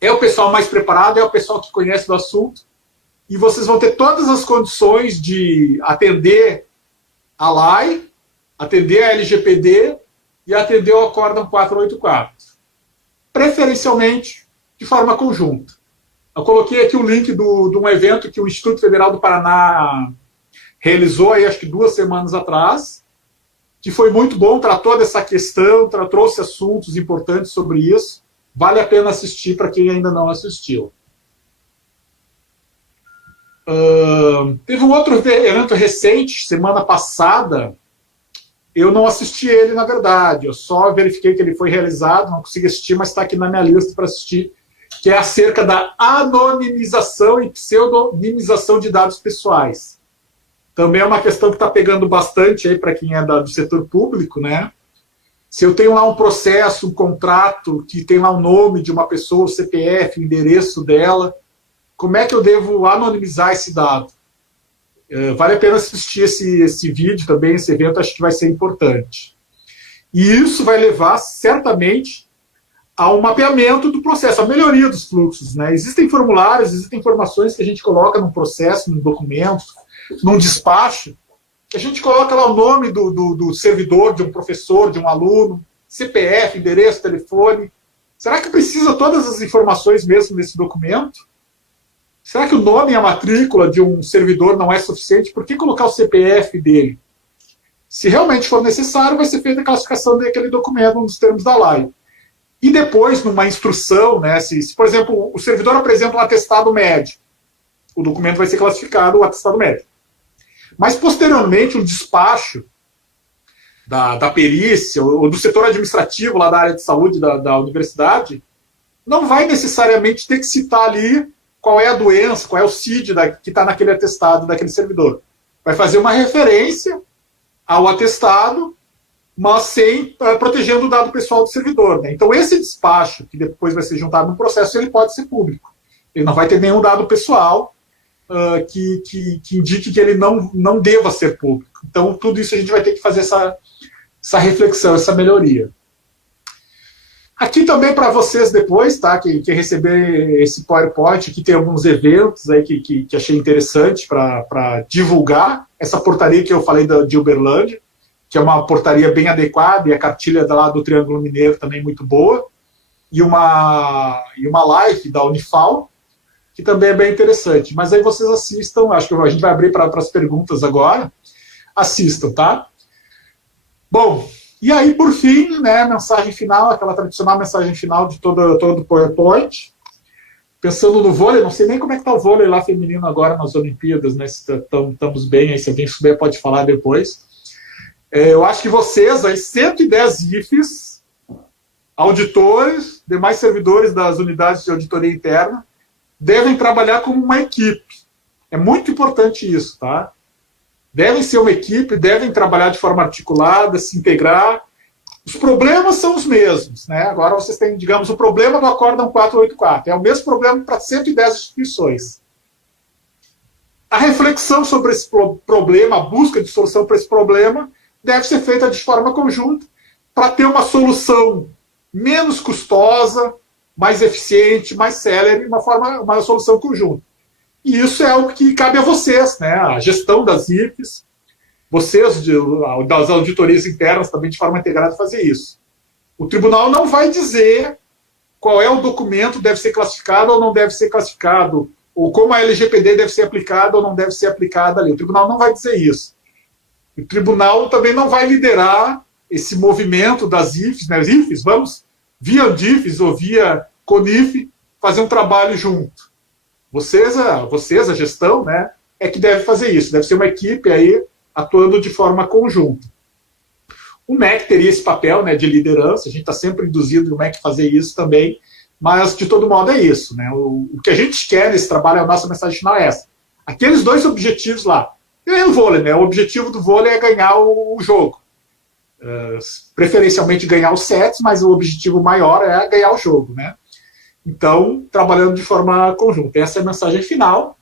É o pessoal mais preparado, é o pessoal que conhece do assunto. E vocês vão ter todas as condições de atender a LAI, atender a LGPD e atender o Acórdão 484. Preferencialmente, de forma conjunta. Eu coloquei aqui o link de um evento que o Instituto Federal do Paraná realizou, aí, acho que 2 semanas atrás, que foi muito bom, tratou dessa questão, trouxe assuntos importantes sobre isso. Vale a pena assistir para quem ainda não assistiu. Teve um outro evento recente, semana passada, eu não assisti ele, na verdade, eu só verifiquei que ele foi realizado, não consegui assistir, mas está aqui na minha lista para assistir, que é acerca da anonimização e pseudonimização de dados pessoais. Também é uma questão que está pegando bastante aí para quem é do setor público, né? Se eu tenho lá um processo, um contrato, que tem lá o nome de uma pessoa, o CPF, o endereço dela, como é que eu devo anonimizar esse dado? Vale a pena assistir esse vídeo também, esse evento, acho que vai ser importante. E isso vai levar, certamente, ao mapeamento do processo, à melhoria dos fluxos, né? Existem formulários, existem informações que a gente coloca num processo, num documento, num despacho, que a gente coloca lá o nome do servidor, de um professor, de um aluno, CPF, endereço, telefone. Será que precisa todas as informações mesmo nesse documento? Será que o nome e a matrícula de um servidor não é suficiente? Por que colocar o CPF dele? Se realmente for necessário, vai ser feita a classificação daquele documento nos termos da lei. E depois, numa instrução, né, se, por exemplo, o servidor apresenta um atestado médico, o documento vai ser classificado o atestado médico. Mas, posteriormente, o despacho da perícia ou do setor administrativo lá da área de saúde da universidade não vai necessariamente ter que citar ali qual é a doença, qual é o CID que está naquele atestado daquele servidor. Vai fazer uma referência ao atestado, mas sem protegendo o dado pessoal do servidor, né? Então, esse despacho, que depois vai ser juntado no processo, ele pode ser público. Ele não vai ter nenhum dado pessoal que indique que ele não deva ser público. Então, tudo isso a gente vai ter que fazer essa reflexão, essa melhoria. Aqui também para vocês depois, tá? Que receber esse PowerPoint, aqui tem alguns eventos aí que achei interessante para divulgar essa portaria que eu falei de Uberlândia, que é uma portaria bem adequada, e a cartilha lá do Triângulo Mineiro também muito boa, e uma live da Unifal, que também é bem interessante. Mas aí vocês assistam, acho que a gente vai abrir para as perguntas agora. Assistam, tá? Bom, e aí, por fim, né, mensagem final, aquela tradicional mensagem final de todo o PowerPoint. Pensando no vôlei, não sei nem como é que está o vôlei lá feminino agora nas Olimpíadas, né, se estamos bem, aí se alguém souber pode falar depois. Eu acho que vocês, aí, 110 IFES, auditores, demais servidores das unidades de auditoria interna, devem trabalhar como uma equipe. É muito importante isso, tá? Devem ser uma equipe, devem trabalhar de forma articulada, se integrar. Os problemas são os mesmos, né? Agora vocês têm, digamos, o problema do Acórdão 484. É o mesmo problema para 110 instituições. A reflexão sobre esse problema, a busca de solução para esse problema, deve ser feita de forma conjunta para ter uma solução menos custosa, mais eficiente, mais célere, uma solução conjunta. E isso é algo que cabe a vocês, né? A gestão das IFES, vocês das auditorias internas também de forma integrada fazer isso. O tribunal não vai dizer qual é o documento que deve ser classificado ou não deve ser classificado, ou como a LGPD deve ser aplicada ou não deve ser aplicada ali. O tribunal não vai dizer isso. O tribunal também não vai liderar esse movimento das IFES, né? As IFES, vamos, via DIFES ou via CONIF, fazer um trabalho junto. Vocês, a gestão, né, é que deve fazer isso. Deve ser uma equipe aí atuando de forma conjunta. O MEC teria esse papel, né, de liderança, a gente está sempre induzindo o MEC a fazer isso também, mas de todo modo é isso. Né? O que a gente quer nesse trabalho, a nossa mensagem final é essa. Aqueles dois objetivos lá. E aí o vôlei, né? O objetivo do vôlei é ganhar o jogo. Preferencialmente ganhar os sets, mas o objetivo maior é ganhar o jogo. Né? Então, trabalhando de forma conjunta. Essa é a mensagem final.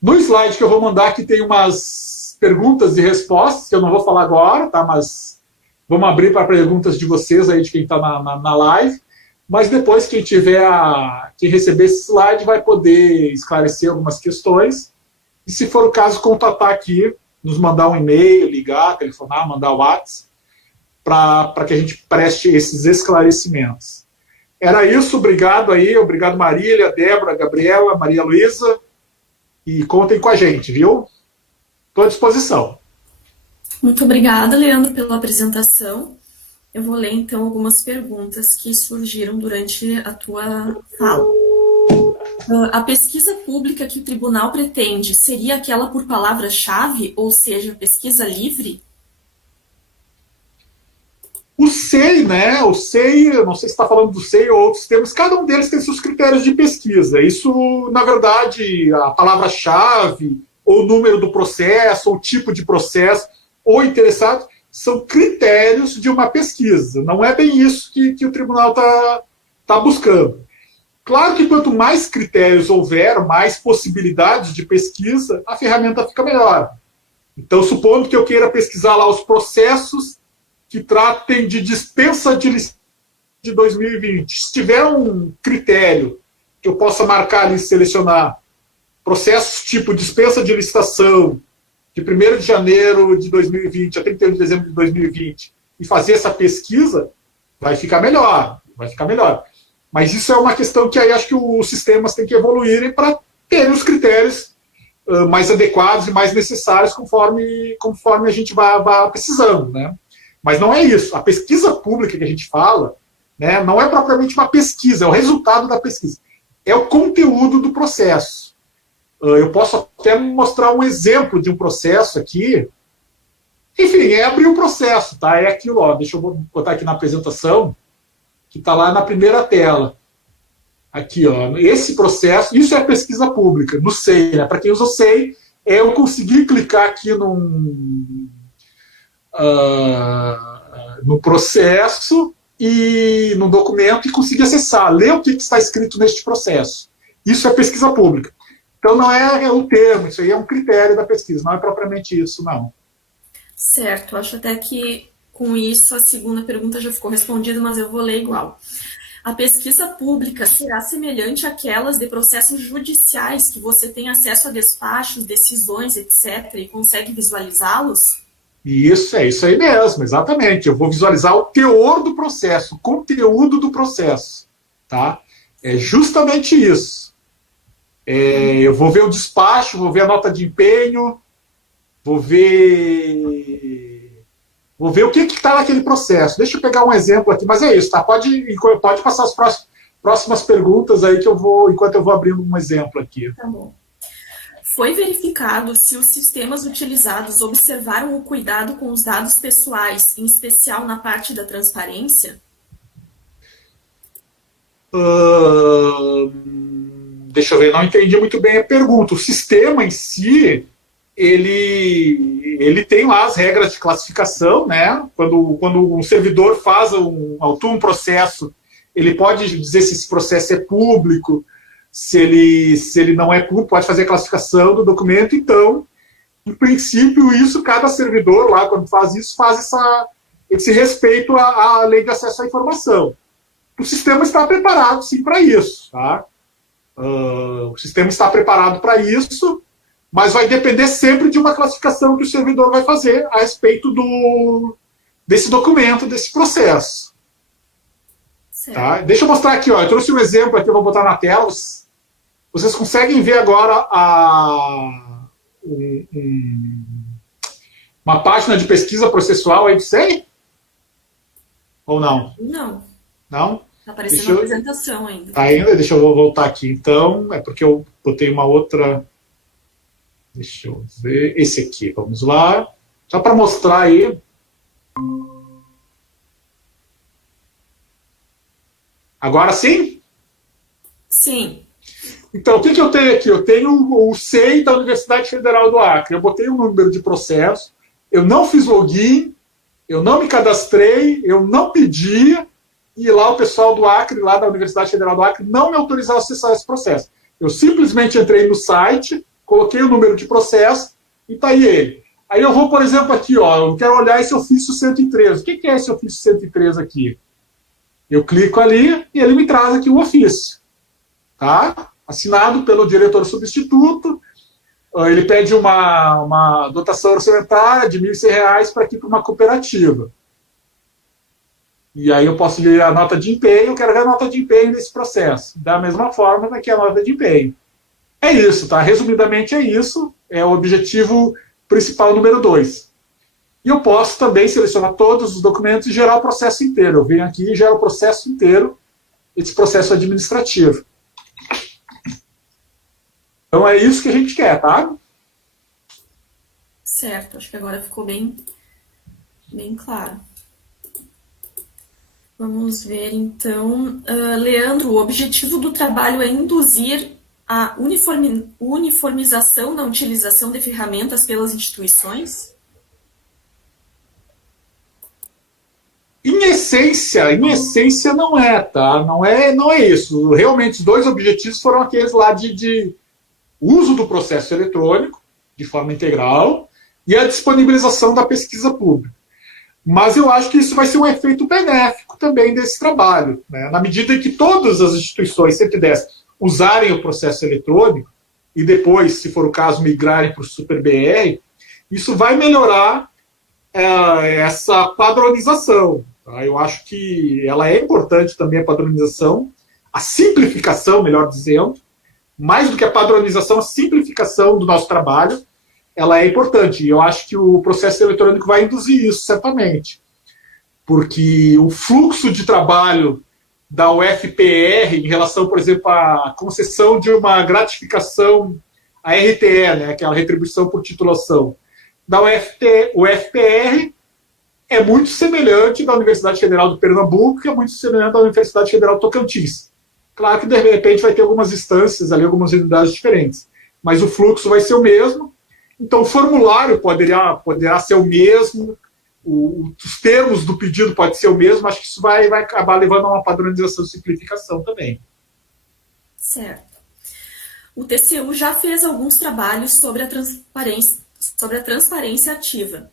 No slide que eu vou mandar aqui tem umas perguntas e respostas, que eu não vou falar agora, tá? Mas vamos abrir para perguntas de vocês aí, de quem está na live. Mas depois, quem receber esse slide vai poder esclarecer algumas questões. E se for o caso, contatar aqui, nos mandar um e-mail, ligar, telefonar, mandar o WhatsApp, para que a gente preste esses esclarecimentos. Era isso, obrigado aí, obrigado Marília, Débora, Gabriela, Maria Luísa, e contem com a gente, viu? Estou à disposição. Muito obrigada, Leandro, pela apresentação. Eu vou ler, então, algumas perguntas que surgiram durante a tua fala. A pesquisa pública que o tribunal pretende seria aquela por palavra-chave, ou seja, pesquisa livre? O SEI, né? O SEI, eu não sei se está falando do SEI ou outros termos, cada um deles tem seus critérios de pesquisa. Isso, na verdade, a palavra-chave, ou o número do processo, ou o tipo de processo, ou interessado, são critérios de uma pesquisa. Não é bem isso que o tribunal está buscando. Claro que quanto mais critérios houver, mais possibilidades de pesquisa, a ferramenta fica melhor. Então, supondo que eu queira pesquisar lá os processos que tratem de dispensa de licitação de 2020. Se tiver um critério que eu possa marcar ali e selecionar processos tipo dispensa de licitação de 1º de janeiro de 2020 a 31 de dezembro de 2020 e fazer essa pesquisa, vai ficar melhor. Mas isso é uma questão que aí acho que os sistemas têm que evoluírem para terem os critérios mais adequados e mais necessários conforme a gente vai precisando, né? Mas não é isso. A pesquisa pública que a gente fala, né, não é propriamente uma pesquisa, é o resultado da pesquisa. É o conteúdo do processo. Eu posso até mostrar um exemplo de um processo aqui. Enfim, é abrir o processo, tá? É aquilo, ó. Deixa eu botar aqui na apresentação, que está lá na primeira tela. Aqui, ó. Esse processo, isso é pesquisa pública, no SEI, né? Para quem usa o SEI, é eu conseguir clicar aqui no processo e no documento e conseguir acessar, ler o que está escrito neste processo. Isso é pesquisa pública. Então não é o termo, isso aí é um critério da pesquisa, não é propriamente isso, não. Certo, acho até que com isso a segunda pergunta já ficou respondida, mas eu vou ler igual. A pesquisa pública será semelhante àquelas de processos judiciais que você tem acesso a despachos, decisões, etc., e consegue visualizá-los? Isso, é isso aí mesmo, exatamente. Eu vou visualizar o teor do processo, o conteúdo do processo. Tá? É justamente isso. Eu vou ver o despacho, vou ver a nota de empenho, vou ver o que está naquele processo. Deixa eu pegar um exemplo aqui, mas é isso, tá? Pode passar as próximas perguntas aí que enquanto eu vou abrindo um exemplo aqui. Tá bom. Foi verificado se os sistemas utilizados observaram o cuidado com os dados pessoais, em especial na parte da transparência? Deixa eu ver, não entendi muito bem a pergunta. O sistema em si, ele tem lá as regras de classificação, né? Quando um servidor autua um processo, ele pode dizer se esse processo é público, se ele não é público, pode fazer a classificação do documento. Então, em princípio, cada servidor lá, quando faz isso, faz esse respeito à lei de acesso à informação. O sistema está preparado, sim, para isso. Tá? O sistema está preparado para isso, mas vai depender sempre de uma classificação que o servidor vai fazer a respeito desse documento, desse processo. Tá? Deixa eu mostrar aqui, ó, eu trouxe um exemplo aqui, eu vou botar na tela. Vocês conseguem ver agora uma página de pesquisa processual aí do SEI? Ou não? Não. Não? Está aparecendo a apresentação ainda. Ainda? Deixa eu voltar aqui. Então, é porque eu botei uma outra... Deixa eu ver. Esse aqui, vamos lá. Só para mostrar aí. Agora sim? Sim. Então, o que eu tenho aqui? Eu tenho o SEI da Universidade Federal do Acre. Eu botei um número de processo, eu não fiz login, eu não me cadastrei, eu não pedi, e lá o pessoal do Acre, lá da Universidade Federal do Acre, não me autorizou a acessar esse processo. Eu simplesmente entrei no site, coloquei o número de processo, e está aí ele. Aí eu vou, por exemplo, aqui, ó, eu quero olhar esse ofício 103. O que é esse ofício 103 aqui? Eu clico ali e ele me traz aqui o ofício. Tá? Assinado pelo diretor substituto, ele pede uma dotação orçamentária de R$ 1.100 para aqui para uma cooperativa. E aí eu posso ver a nota de empenho, eu quero ver a nota de empenho desse processo. Da mesma forma, daqui a nota de empenho. É isso, tá? Resumidamente é isso, é o objetivo principal número 2. E eu posso também selecionar todos os documentos e gerar o processo inteiro. Eu venho aqui e gero o processo inteiro, esse processo administrativo. Então é isso que a gente quer, tá? Certo, acho que agora ficou bem claro. Vamos ver, então. Leandro, o objetivo do trabalho é induzir a uniformização na utilização de ferramentas pelas instituições? Em essência não é, tá? Não é isso. Realmente, os 2 objetivos foram aqueles lá de uso do processo eletrônico, de forma integral, e a disponibilização da pesquisa pública. Mas eu acho que isso vai ser um efeito benéfico também desse trabalho, né? Na medida em que todas as instituições, 110, usarem o processo eletrônico, e depois, se for o caso, migrarem para o SuperBR, isso vai melhorar essa padronização. Tá? Eu acho que ela é importante também, a padronização, a simplificação, melhor dizendo, mais do que a padronização, a simplificação do nosso trabalho, ela é importante. E eu acho que o processo eletrônico vai induzir isso, certamente. Porque o fluxo de trabalho da UFPR em relação, por exemplo, à concessão de uma gratificação, a RTE, né, que é a retribuição por titulação, da UFPR é muito semelhante da Universidade Federal do Pernambuco, que é muito semelhante da Universidade Federal do Tocantins. Claro que, de repente, vai ter algumas instâncias ali, algumas unidades diferentes. Mas o fluxo vai ser o mesmo. Então, o formulário poderá ser o mesmo, os termos do pedido podem ser o mesmo. Acho que isso vai acabar levando a uma padronização e simplificação também. Certo. O TCU já fez alguns trabalhos sobre a transparência ativa.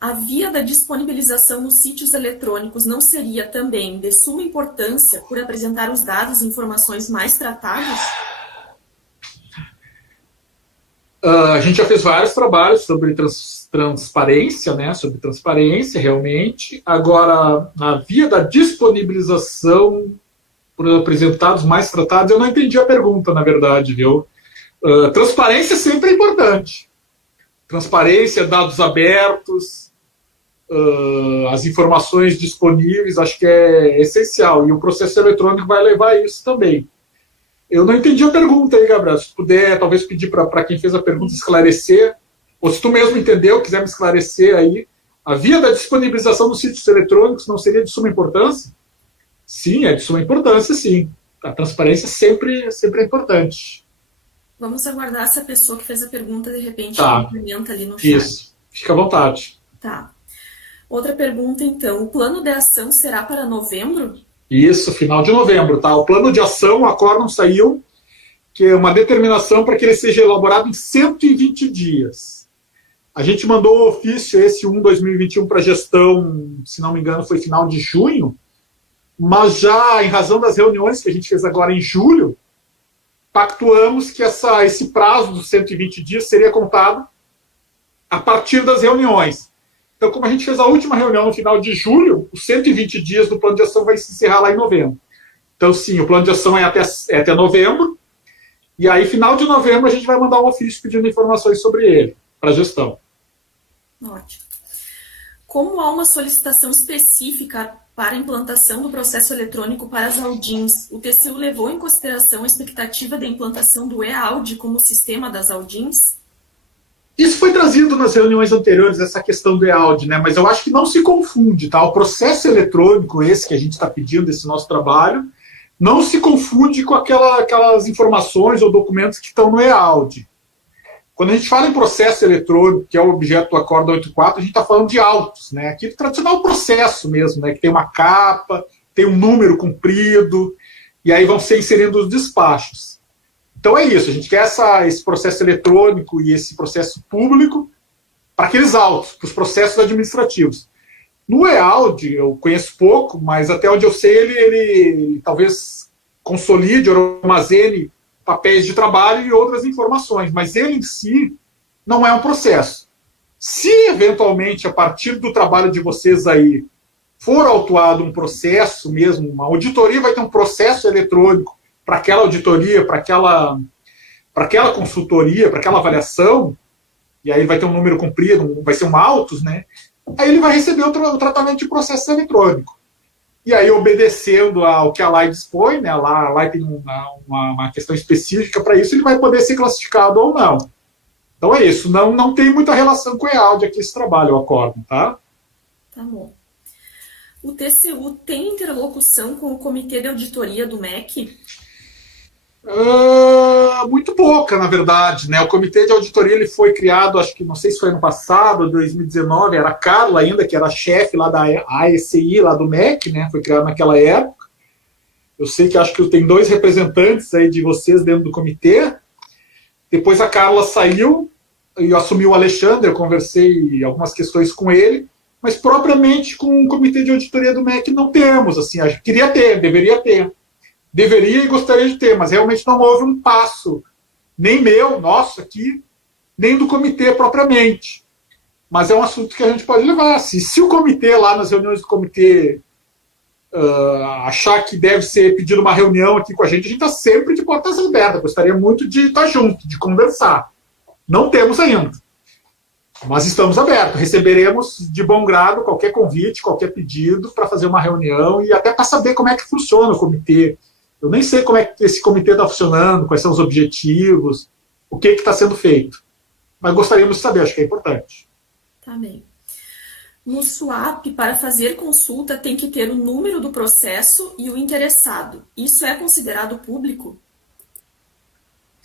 A via da disponibilização nos sítios eletrônicos não seria também de suma importância por apresentar os dados e informações mais tratados? A gente já fez vários trabalhos sobre transparência, né? Sobre transparência, realmente. Agora, a via da disponibilização por apresentados mais tratados, eu não entendi a pergunta, na verdade, viu? Transparência sempre é importante. Transparência, dados abertos, as informações disponíveis, acho que é essencial. E o processo eletrônico vai levar a isso também. Eu não entendi a pergunta aí, Gabriel. Se puder, talvez pedir para quem fez a pergunta esclarecer, ou se tu mesmo entendeu, quiser me esclarecer aí, a via da disponibilização dos sítios eletrônicos não seria de suma importância? Sim, é de suma importância, sim. A transparência sempre é importante. Vamos aguardar se a pessoa que fez a pergunta, de repente, complementa ali no chat. Isso, fica à vontade. Tá. Outra pergunta, então. O plano de ação será para novembro? Isso, final de novembro, tá? O plano de ação, o acórdão saiu, que é uma determinação para que ele seja elaborado em 120 dias. A gente mandou o ofício esse 1/2021 para a gestão, se não me engano, foi final de junho, mas já em razão das reuniões que a gente fez agora em julho, pactuamos que esse prazo dos 120 dias seria contado a partir das reuniões. Então, como a gente fez a última reunião no final de julho, os 120 dias do plano de ação vai se encerrar lá em novembro. Então, sim, o plano de ação é até novembro, E aí, final de novembro, a gente vai mandar um ofício pedindo informações sobre ele, para a gestão. Ótimo. Como há uma solicitação específica para a implantação do processo eletrônico para as Aldins, o TCU levou em consideração a expectativa da implantação do e-Audi como sistema das Aldins? Isso foi trazido nas reuniões anteriores, essa questão do e-Audi, né? Mas eu acho que não se confunde, tá? O processo eletrônico, esse que a gente está pedindo, esse nosso trabalho, não se confunde com aquelas informações ou documentos que estão no e-Audi. Quando a gente fala em processo eletrônico, que é o objeto do Acordo 84, a gente está falando de autos, né? Aquele tradicional processo mesmo, né? Que tem uma capa, tem um número comprido, e aí vão ser inserindo os despachos. Então é isso, a gente quer esse processo eletrônico e esse processo público para aqueles autos, para os processos administrativos. No e-Audi, eu conheço pouco, mas até onde eu sei, ele talvez consolide ou armazene papéis de trabalho e outras informações, mas ele em si não é um processo. Se, eventualmente, a partir do trabalho de vocês aí, for autuado um processo mesmo, uma auditoria vai ter um processo eletrônico para aquela auditoria, para aquela consultoria, para aquela avaliação, e aí vai ter um número cumprido, vai ser um autos, né? Aí ele vai receber o tratamento de processo eletrônico. E aí, obedecendo ao que a lei dispõe, né, a lei tem uma questão específica para isso, ele vai poder ser classificado ou não. Então é isso, não tem muita relação com o e-Audi aqui esse trabalho, o acórdão, tá? Tá bom. O TCU tem interlocução com o Comitê de Auditoria do MEC? Muito pouca, na verdade, né? O Comitê de Auditoria ele foi criado, acho que, não sei se foi ano passado, 2019, era a Carla ainda, que era a chefe lá da AECI, lá do MEC, né? Foi criado naquela época. Eu sei que acho que tem 2 representantes aí de vocês dentro do comitê. Depois a Carla saiu e assumiu o Alexandre, eu conversei algumas questões com ele, mas propriamente com o Comitê de Auditoria do MEC não temos, assim, queria ter, deveria ter. Deveria e gostaria de ter, mas realmente não houve um passo, nem meu, nosso aqui, nem do comitê propriamente. Mas é um assunto que a gente pode levar. Se o comitê, lá nas reuniões do comitê, achar que deve ser pedido uma reunião aqui com a gente está sempre de portas abertas. Gostaria muito de estar junto, de conversar. Não temos ainda. Mas estamos abertos. Receberemos de bom grado qualquer convite, qualquer pedido para fazer uma reunião e até para saber como é que funciona o comitê. Eu nem sei como é que esse comitê está funcionando, quais são os objetivos, o que está sendo feito. Mas gostaríamos de saber, acho que é importante. Tá bem. No SUAP, para fazer consulta, tem que ter o número do processo e o interessado. Isso é considerado público?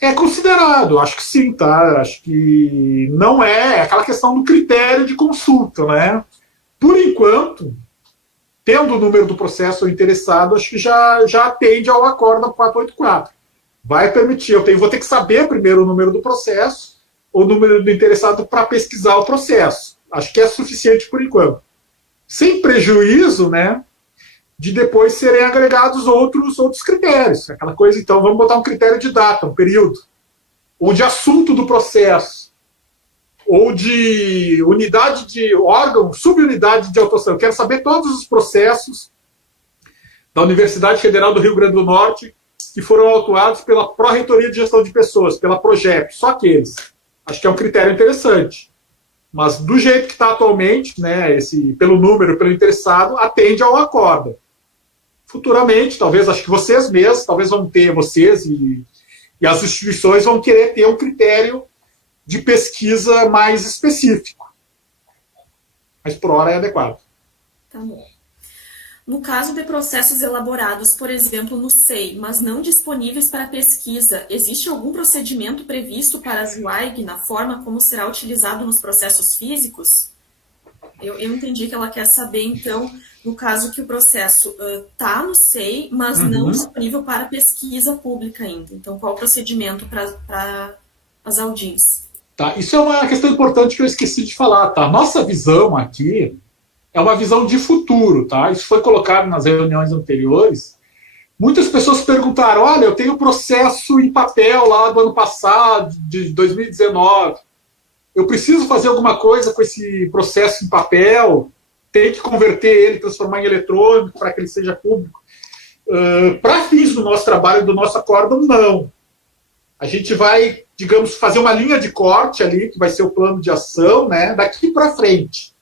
É considerado, acho que sim, tá? Acho que não é aquela questão do critério de consulta, né? Por enquanto, tendo o número do processo interessado, acho que já atende ao Acórdão 484. Vai permitir, vou ter que saber primeiro o número do processo, o número do interessado para pesquisar o processo. Acho que é suficiente por enquanto. Sem prejuízo, né, de depois serem agregados outros critérios. Aquela coisa, então, vamos botar um critério de data, um período, ou de assunto do processo, ou de unidade de órgão, subunidade de atuação. Eu quero saber todos os processos da Universidade Federal do Rio Grande do Norte que foram autuados pela Pró-Reitoria de Gestão de Pessoas, pela PROGEP, só aqueles. Acho que é um critério interessante. Mas do jeito que está atualmente, né, pelo número, pelo interessado, atende ao acórdão. Futuramente, talvez, acho que vocês mesmos, talvez vão ter, vocês e as instituições vão querer ter um critério de pesquisa mais específico. Mas por hora é adequado. Tá bom. No caso de processos elaborados, por exemplo, no SEI, mas não disponíveis para pesquisa, existe algum procedimento previsto para as UAIG na forma como será utilizado nos processos físicos? Eu entendi que ela quer saber, então, no caso que o processo está no SEI, mas não disponível para pesquisa pública ainda. Então, qual o procedimento para as Aldins? Tá, isso é uma questão importante que eu esqueci de falar. Tá? Nossa visão aqui é uma visão de futuro. Tá? Isso foi colocado nas reuniões anteriores. Muitas pessoas perguntaram, olha, eu tenho processo em papel lá do ano passado, de 2019. Eu preciso fazer alguma coisa com esse processo em papel, tem que converter ele, transformar em eletrônico para que ele seja público. Para fins do nosso trabalho, do nosso acórdão, não. A gente vai, digamos, fazer uma linha de corte ali, que vai ser o plano de ação, né, daqui para frente.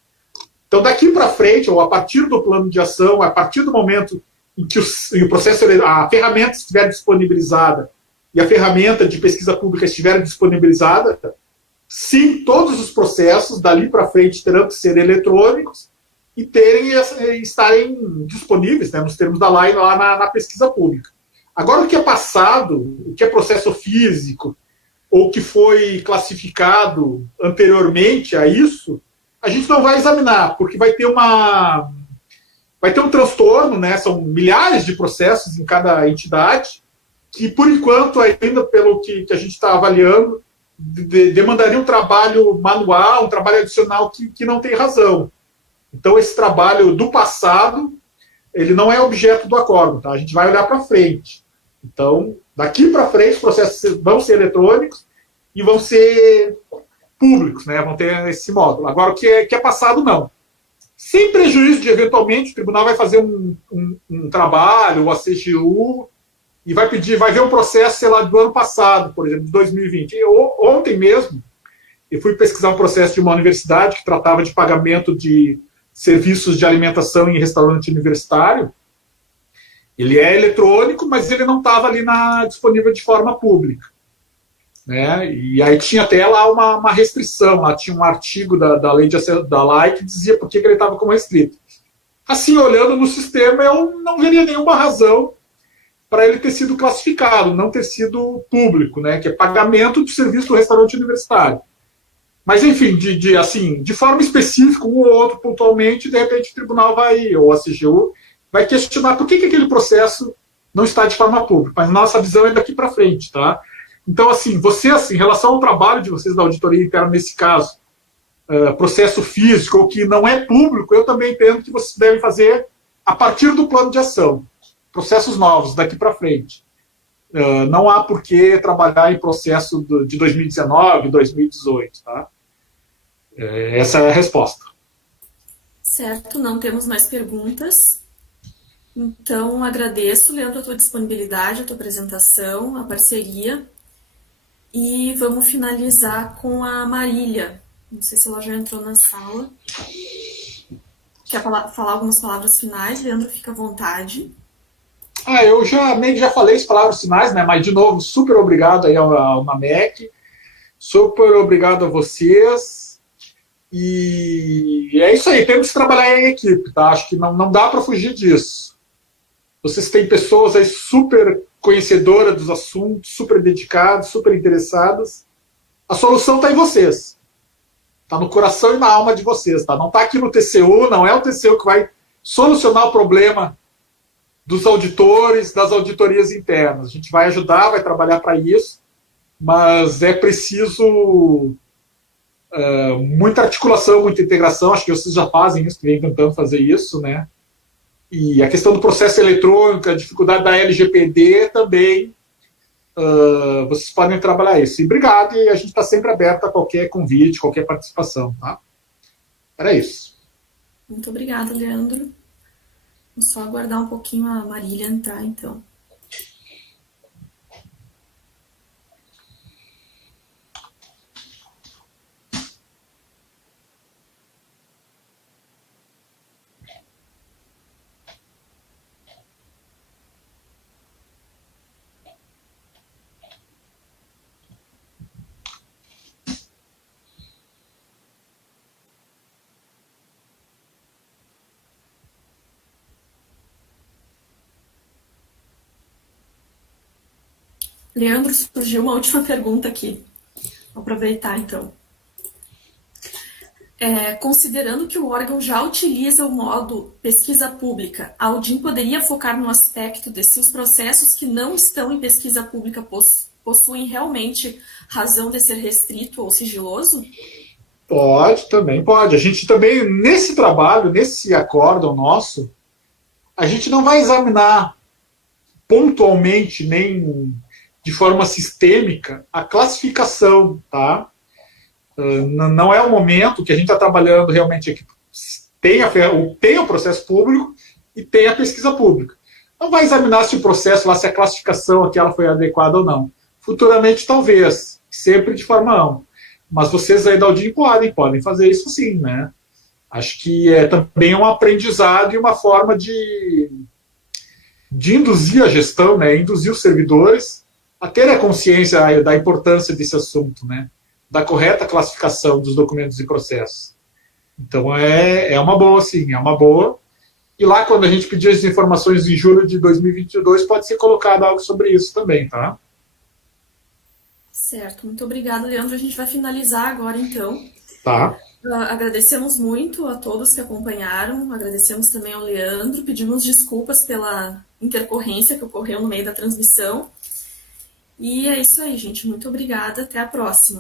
Então, daqui para frente, ou a partir do plano de ação, a partir do momento em que o processo, a ferramenta estiver disponibilizada e a ferramenta de pesquisa pública estiver disponibilizada, sim, todos os processos dali para frente terão que ser eletrônicos e estarem disponíveis, né, nos termos da lei lá na pesquisa pública. Agora, o que é passado, o que é processo físico, ou que foi classificado anteriormente a isso, a gente não vai examinar, porque vai ter um transtorno, né? São milhares de processos em cada entidade, que, por enquanto, ainda pelo que a gente está avaliando, demandaria um trabalho manual, um trabalho adicional que não tem razão. Então, esse trabalho do passado, ele não é objeto do acordo, tá? A gente vai olhar para frente. Então, daqui para frente, os processos vão ser eletrônicos e vão ser públicos, né? Vão ter esse módulo. Agora, o que é passado, não. Sem prejuízo de, eventualmente, o tribunal vai fazer um trabalho, a CGU, e vai ver um processo, sei lá, do ano passado, por exemplo, de 2020. Ontem mesmo, eu fui pesquisar um processo de uma universidade que tratava de pagamento de serviços de alimentação em restaurante universitário. Ele é eletrônico, mas ele não estava ali disponível de forma pública. Né? E aí tinha até lá uma restrição, lá tinha um artigo da lei da lei que dizia por que ele estava como restrito. Assim, olhando no sistema, eu não veria nenhuma razão para ele ter sido classificado, não ter sido público, né? Que é pagamento do serviço do restaurante universitário. Mas, enfim, de forma específica, um ou outro pontualmente, de repente o tribunal ou a CGU, vai questionar por que aquele processo não está de forma pública. Mas nossa visão é daqui para frente, tá? Então, assim, vocês, em relação ao trabalho de vocês da auditoria interna, nesse caso, processo físico ou que não é público, eu também entendo que vocês devem fazer a partir do plano de ação. Processos novos, daqui para frente. Não há por que trabalhar em processo de 2019, 2018, tá? Essa é a resposta. Certo, não temos mais perguntas. Então, agradeço, Leandro, a tua disponibilidade, a tua apresentação, a parceria. E vamos finalizar com a Marília. Não sei se ela já entrou na sala. Quer falar algumas palavras finais? Leandro, fica à vontade. Eu já falei as palavras finais, né? Mas, de novo, super obrigado aí ao NAMEC. Super obrigado a vocês. E é isso aí, temos que trabalhar em equipe, tá? Acho que não dá para fugir disso. Vocês têm pessoas aí super conhecedoras dos assuntos, super dedicadas, super interessadas. A solução está em vocês. Está no coração e na alma de vocês, tá? Não está aqui no TCU, não é o TCU que vai solucionar o problema dos auditores, das auditorias internas. A gente vai ajudar, vai trabalhar para isso, mas é preciso muita articulação, muita integração. Acho que vocês já fazem isso, que vem tentando fazer isso, né? E a questão do processo eletrônico, a dificuldade da LGPD também, vocês podem trabalhar isso. E obrigado, e a gente está sempre aberto a qualquer convite, qualquer participação, tá? Era isso. Muito obrigada, Leandro. Vamos só aguardar um pouquinho a Marília entrar, então. Leandro, surgiu uma última pergunta aqui. Vou aproveitar, então. Considerando que o órgão já utiliza o modo pesquisa pública, a Audin poderia focar no aspecto de se os processos que não estão em pesquisa pública possuem realmente razão de ser restrito ou sigiloso? Pode, também pode. A gente também, nesse trabalho, nesse acórdão nosso, a gente não vai examinar pontualmente, nem de forma sistêmica, a classificação, tá? Não é o momento que a gente está trabalhando realmente aqui. Tem o processo público e tem a pesquisa pública. Não vai examinar se o processo, lá, se a classificação aquela foi adequada ou não. Futuramente, talvez, sempre de forma ampla. Mas vocês aí da Audin podem fazer isso sim, né? Acho que é também um aprendizado e uma forma de induzir a gestão, né? Induzir os servidores a ter a consciência da importância desse assunto, né? Da correta classificação dos documentos e processos. Então, é uma boa, sim, é uma boa. E lá, quando a gente pedir as informações em julho de 2022, pode ser colocado algo sobre isso também, tá? Certo, muito obrigada, Leandro. A gente vai finalizar agora, então. Tá. Agradecemos muito a todos que acompanharam, agradecemos também ao Leandro, pedimos desculpas pela intercorrência que ocorreu no meio da transmissão. E é isso aí, gente. Muito obrigada. Até a próxima.